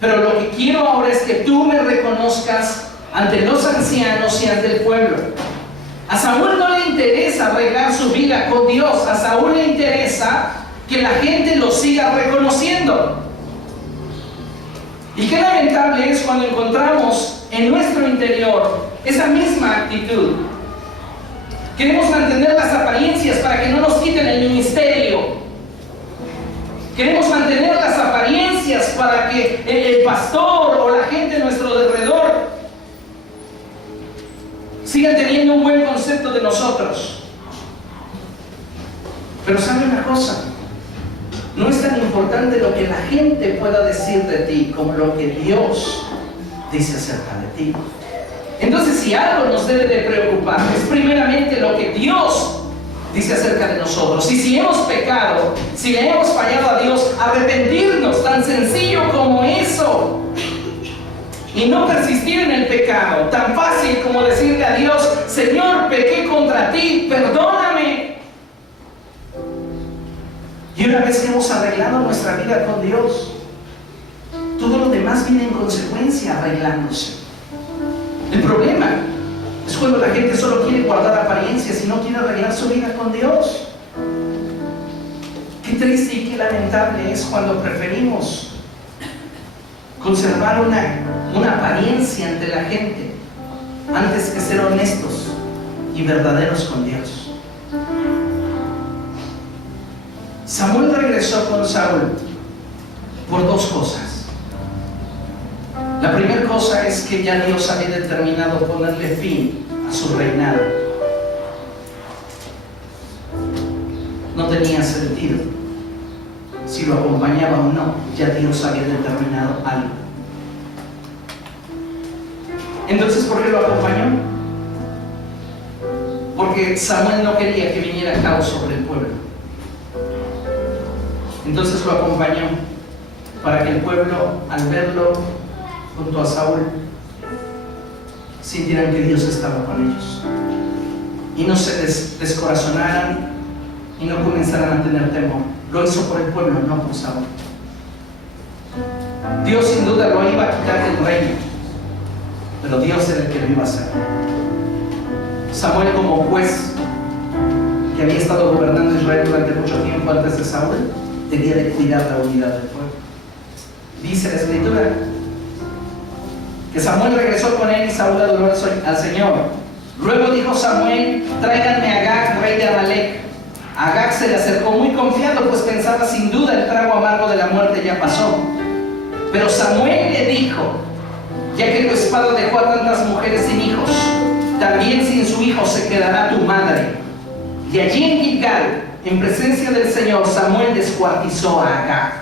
pero lo que quiero ahora es que tú me reconozcas ante los ancianos y ante el pueblo. A Saúl no le interesa arreglar su vida con Dios. A Saúl le interesa que la gente lo siga reconociendo. Y qué lamentable es cuando encontramos en nuestro interior esa misma actitud. Queremos mantener las apariencias para que no nos quiten el ministerio. Queremos mantener las apariencias para que el pastor o la gente a nuestro alrededor sigan teniendo un buen concepto de nosotros. Pero ¿sabe una cosa? No es tan importante lo que la gente pueda decir de ti como lo que Dios dice acerca de ti. Entonces, si algo nos debe de preocupar, es primeramente lo que Dios dice acerca de nosotros. Y si hemos pecado, si le hemos fallado a Dios, arrepentirnos, tan sencillo como eso. Y no persistir en el pecado, tan fácil como decirle a Dios: Señor, pequé contra ti, perdóname. Y una vez que hemos arreglado nuestra vida con Dios, todo lo demás viene en consecuencia arreglándose. El problema es cuando la gente solo quiere guardar apariencias y no quiere arreglar su vida con Dios. Qué triste y qué lamentable es cuando preferimos conservar una apariencia ante la gente antes que ser honestos y verdaderos con Dios. Samuel regresó con Saúl por dos cosas. La primera cosa es que ya Dios había determinado ponerle fin a su reinado. No tenía sentido si lo acompañaba o no, ya Dios había determinado algo. Entonces, ¿por qué lo acompañó? porque Samuel no quería que viniera caos sobre el pueblo. Entonces lo acompañó para que el pueblo, al verlo junto a Saúl, sintieran que Dios estaba con ellos y no se descorazonaran y no comenzaran a tener temor. Lo hizo por el pueblo, no por Saúl. Dios sin duda lo iba a quitar del reino, pero Dios era el que lo iba a hacer. Samuel, como juez que había estado gobernando Israel durante mucho tiempo antes de Saúl, debía de cuidar la unidad del pueblo. Dice la Escritura que Samuel regresó con él y Saúl adoró al Señor. Luego dijo Samuel: tráiganme a Agag, rey de Amalek. Agag se le acercó muy confiado, pues pensaba: sin duda el trago amargo de la muerte ya pasó. Pero Samuel le dijo: ya que tu espada dejó a tantas mujeres sin hijos, también sin su hijo se quedará tu madre. Y allí en Gilgal, en presencia del Señor, Samuel descuartizó a Agag.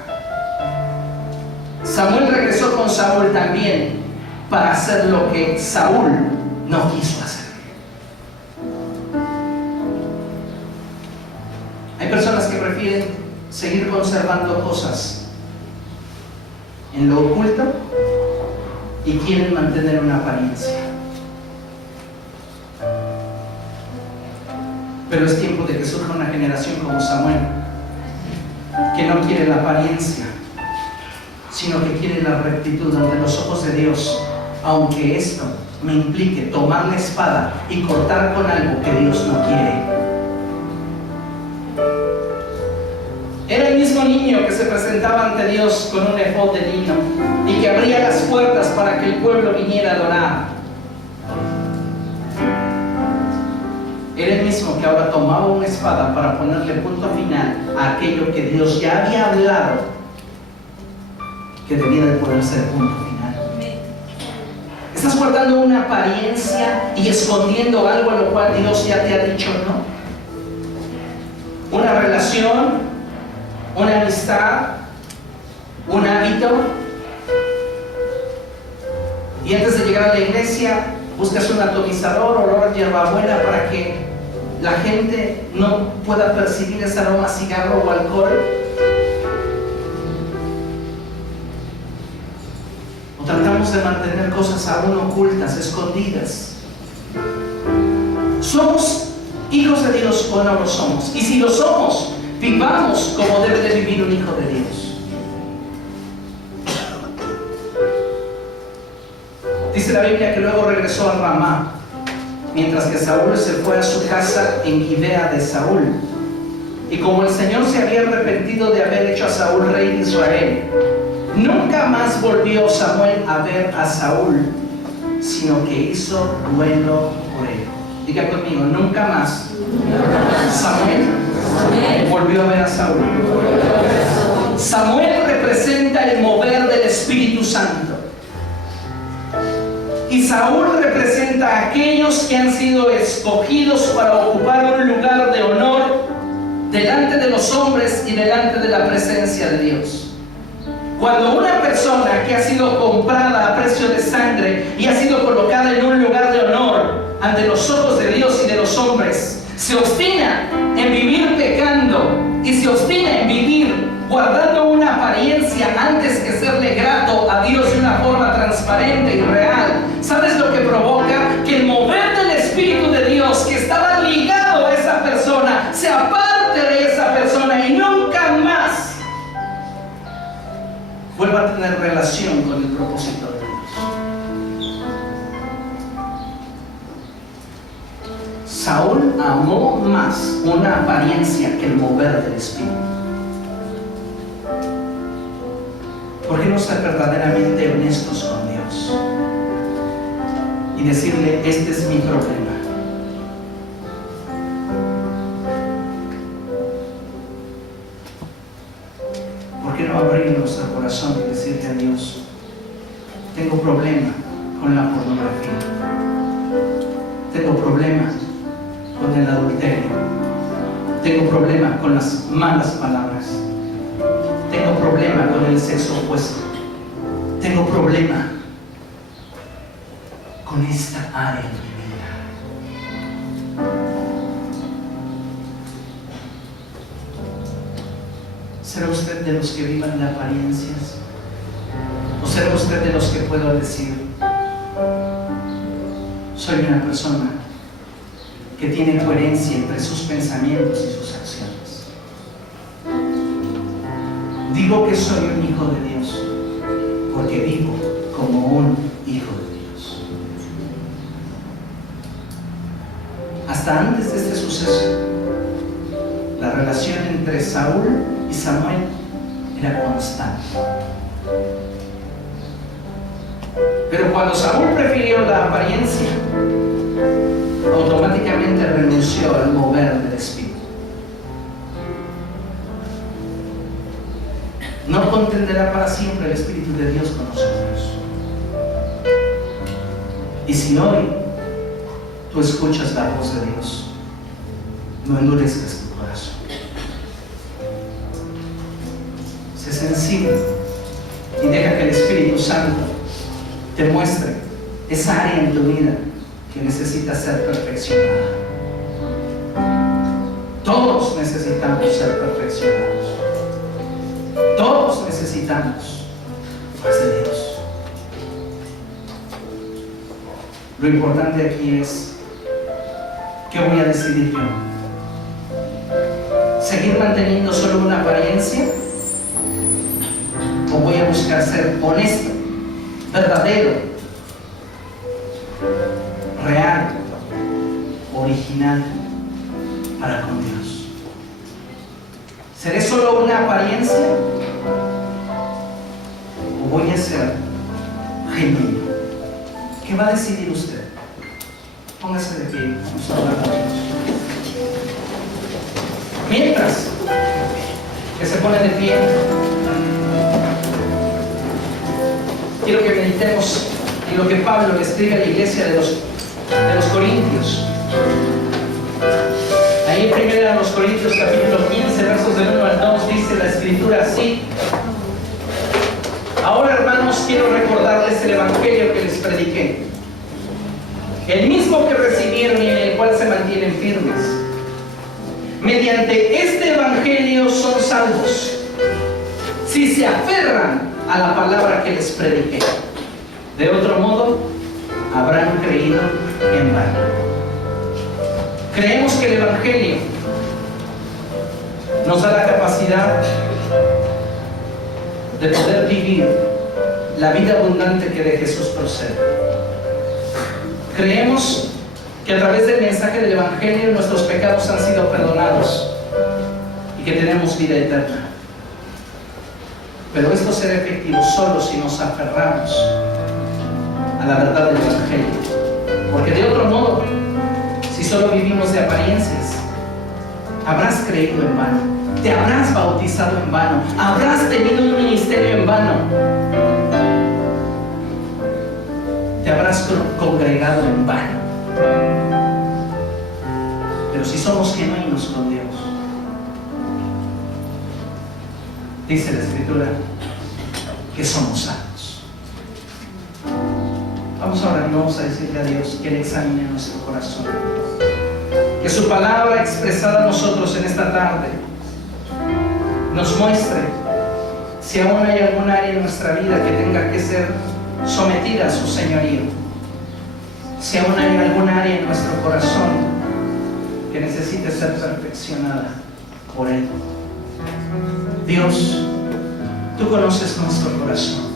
Samuel regresó con Saúl también para hacer lo que Saúl no quiso hacer. Hay personas que prefieren seguir conservando cosas en lo oculto y quieren mantener una apariencia. Pero es tiempo de que surja una generación como Samuel, que no quiere la apariencia, sino que quiere la rectitud ante los ojos de Dios, aunque esto me implique tomar la espada y cortar con algo que Dios no quiere. Era el mismo niño que se presentaba ante Dios con un efod de lino y que abría las puertas para que el pueblo viniera a adorar. Era el mismo que ahora tomaba una espada para ponerle punto final a aquello que Dios ya había hablado que debía de ponerse de punto final. Estás guardando una apariencia y escondiendo algo a lo cual Dios ya te ha dicho no. Una relación, una amistad, un hábito, y antes de llegar a la iglesia buscas un atomizador, olor a hierbabuena para que la gente no pueda percibir ese aroma a cigarro o alcohol. O tratamos de mantener cosas aún ocultas, escondidas. ¿Somos hijos de Dios o no lo somos? Y si lo somos, vivamos como debe de vivir un hijo de Dios. Dice la Biblia que luego regresó a Ramá, mientras que Saúl se fue a su casa en Gibea de Saúl. Y como el Señor se había arrepentido de haber hecho a Saúl rey de Israel, nunca más volvió Samuel a ver a Saúl, sino que hizo duelo por él. Diga conmigo: nunca más Samuel volvió a ver a Saúl. Samuel representa el mover del Espíritu Santo. Y Saúl representa a aquellos que han sido escogidos para ocupar un lugar de honor delante de los hombres y delante de la presencia de Dios. Cuando una persona que ha sido comprada a precio de sangre y ha sido colocada en un lugar de honor ante los ojos de Dios y de los hombres, se obstina en vivir pecando y se obstina en vivir guardando una apariencia antes que serle grato a Dios de una forma transparente y real, ¿sabes lo que provoca? Que el mover del Espíritu de Dios que estaba ligado a esa persona se aparte de esa persona y nunca más vuelva a tener relación con el propósito de Dios. Saúl amó más una apariencia que el mover del Espíritu. ¿Por qué no ser verdaderamente honestos con Dios y decirle: este es mi problema? ¿Por qué no abrir nuestro corazón y decirle a Dios: tengo problema con la pornografía, tengo problema con el adulterio, tengo problema con las malas palabras, tengo problema con el sexo opuesto, tengo problema con esta área de mi vida? ¿Será usted de los que vivan de apariencias? ¿O será usted de los que puedo decir, soy una persona que tiene coherencia entre sus pensamientos y sus acciones? Digo que soy un hijo de Dios porque vivo como un hijo de Dios. Hasta antes de este suceso, la relación entre Saúl y Samuel era constante. Pero cuando Saúl prefirió la apariencia, automáticamente renunció al mover del Espíritu. No contenderá para siempre el Espíritu de Dios con nosotros. Y si hoy tú escuchas la voz de Dios, no endurezcas tu corazón. Sé sensible y deja que el Espíritu Santo te muestre esa área en tu vida que necesita ser perfeccionada. Todos necesitamos ser perfeccionados. Todos necesitamos más de Dios. Lo importante aquí es, ¿qué voy a decidir yo? ¿Seguir manteniendo solo una apariencia? ¿O voy a buscar ser honesto, verdadero, real, original para con Dios? ¿Seré solo una apariencia? ¿O voy a ser genuino? ¿Qué va a decidir usted? Póngase de pie, vamos a hablar de Dios. Mientras que se pone de pie, quiero que meditemos en lo que Pablo le escribe a la iglesia de los Corintios. Ahí en 1 Corintios capítulo 15, versos del 1 al 2, dice la Escritura así: ahora, hermanos, quiero recordarles el evangelio que les prediqué, el mismo que recibieron y en el cual se mantienen firmes. Mediante este evangelio son salvos, si se aferran a la palabra que les prediqué. De otro modo, habrán creído en vano. Creemos que el evangelio nos da la capacidad de poder vivir la vida abundante que de Jesús procede. Creemos que a través del mensaje del evangelio nuestros pecados han sido perdonados y que tenemos vida eterna. Pero esto será efectivo solo si nos aferramos a la verdad del evangelio. Porque de otro modo, si solo vivimos de apariencias, habrás creído en vano, te habrás bautizado en vano, habrás tenido un ministerio en vano, te habrás congregado en vano. Pero si somos genuinos con Dios, dice la Escritura que somos salvos. Vamos a orar y vamos a decirle a Dios que Él examine nuestro corazón, que su palabra expresada a nosotros en esta tarde nos muestre si aún hay algún área en nuestra vida que tenga que ser sometida a su señorío, si aún hay algún área en nuestro corazón que necesite ser perfeccionada por Él. Dios, tú conoces nuestro corazón.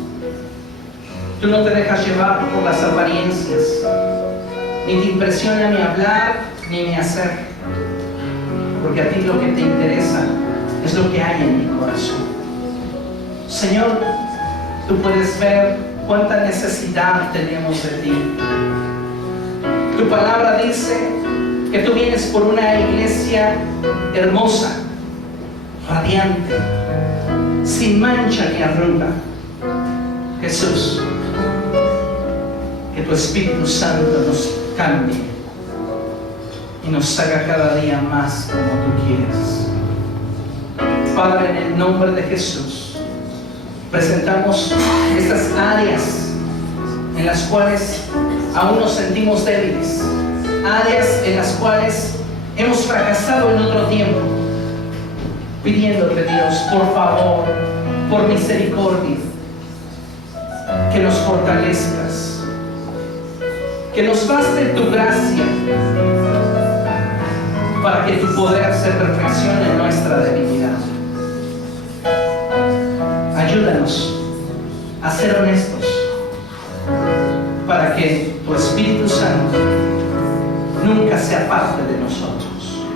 Tú no te dejas llevar por las apariencias, ni te impresiona mi hablar ni mi hacer, porque a ti lo que te interesa es lo que hay en mi corazón. Señor, tú puedes ver cuánta necesidad tenemos de ti. Tu palabra dice que tú vienes por una iglesia hermosa, radiante, sin mancha ni arruga. Jesús, que tu Espíritu Santo nos cambie y nos haga cada día más como tú quieres. Padre, en el nombre de Jesús, presentamos estas áreas en las cuales aún nos sentimos débiles, áreas en las cuales hemos fracasado en otro tiempo. pidiéndote, Dios, por favor, por misericordia, que nos fortalezcas, que nos baste tu gracia para que tu poder se perfeccione en nuestra debilidad. Ayúdanos a ser honestos para que tu Espíritu Santo nunca sea parte de nosotros.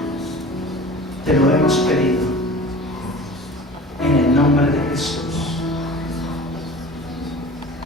Te lo hemos pedido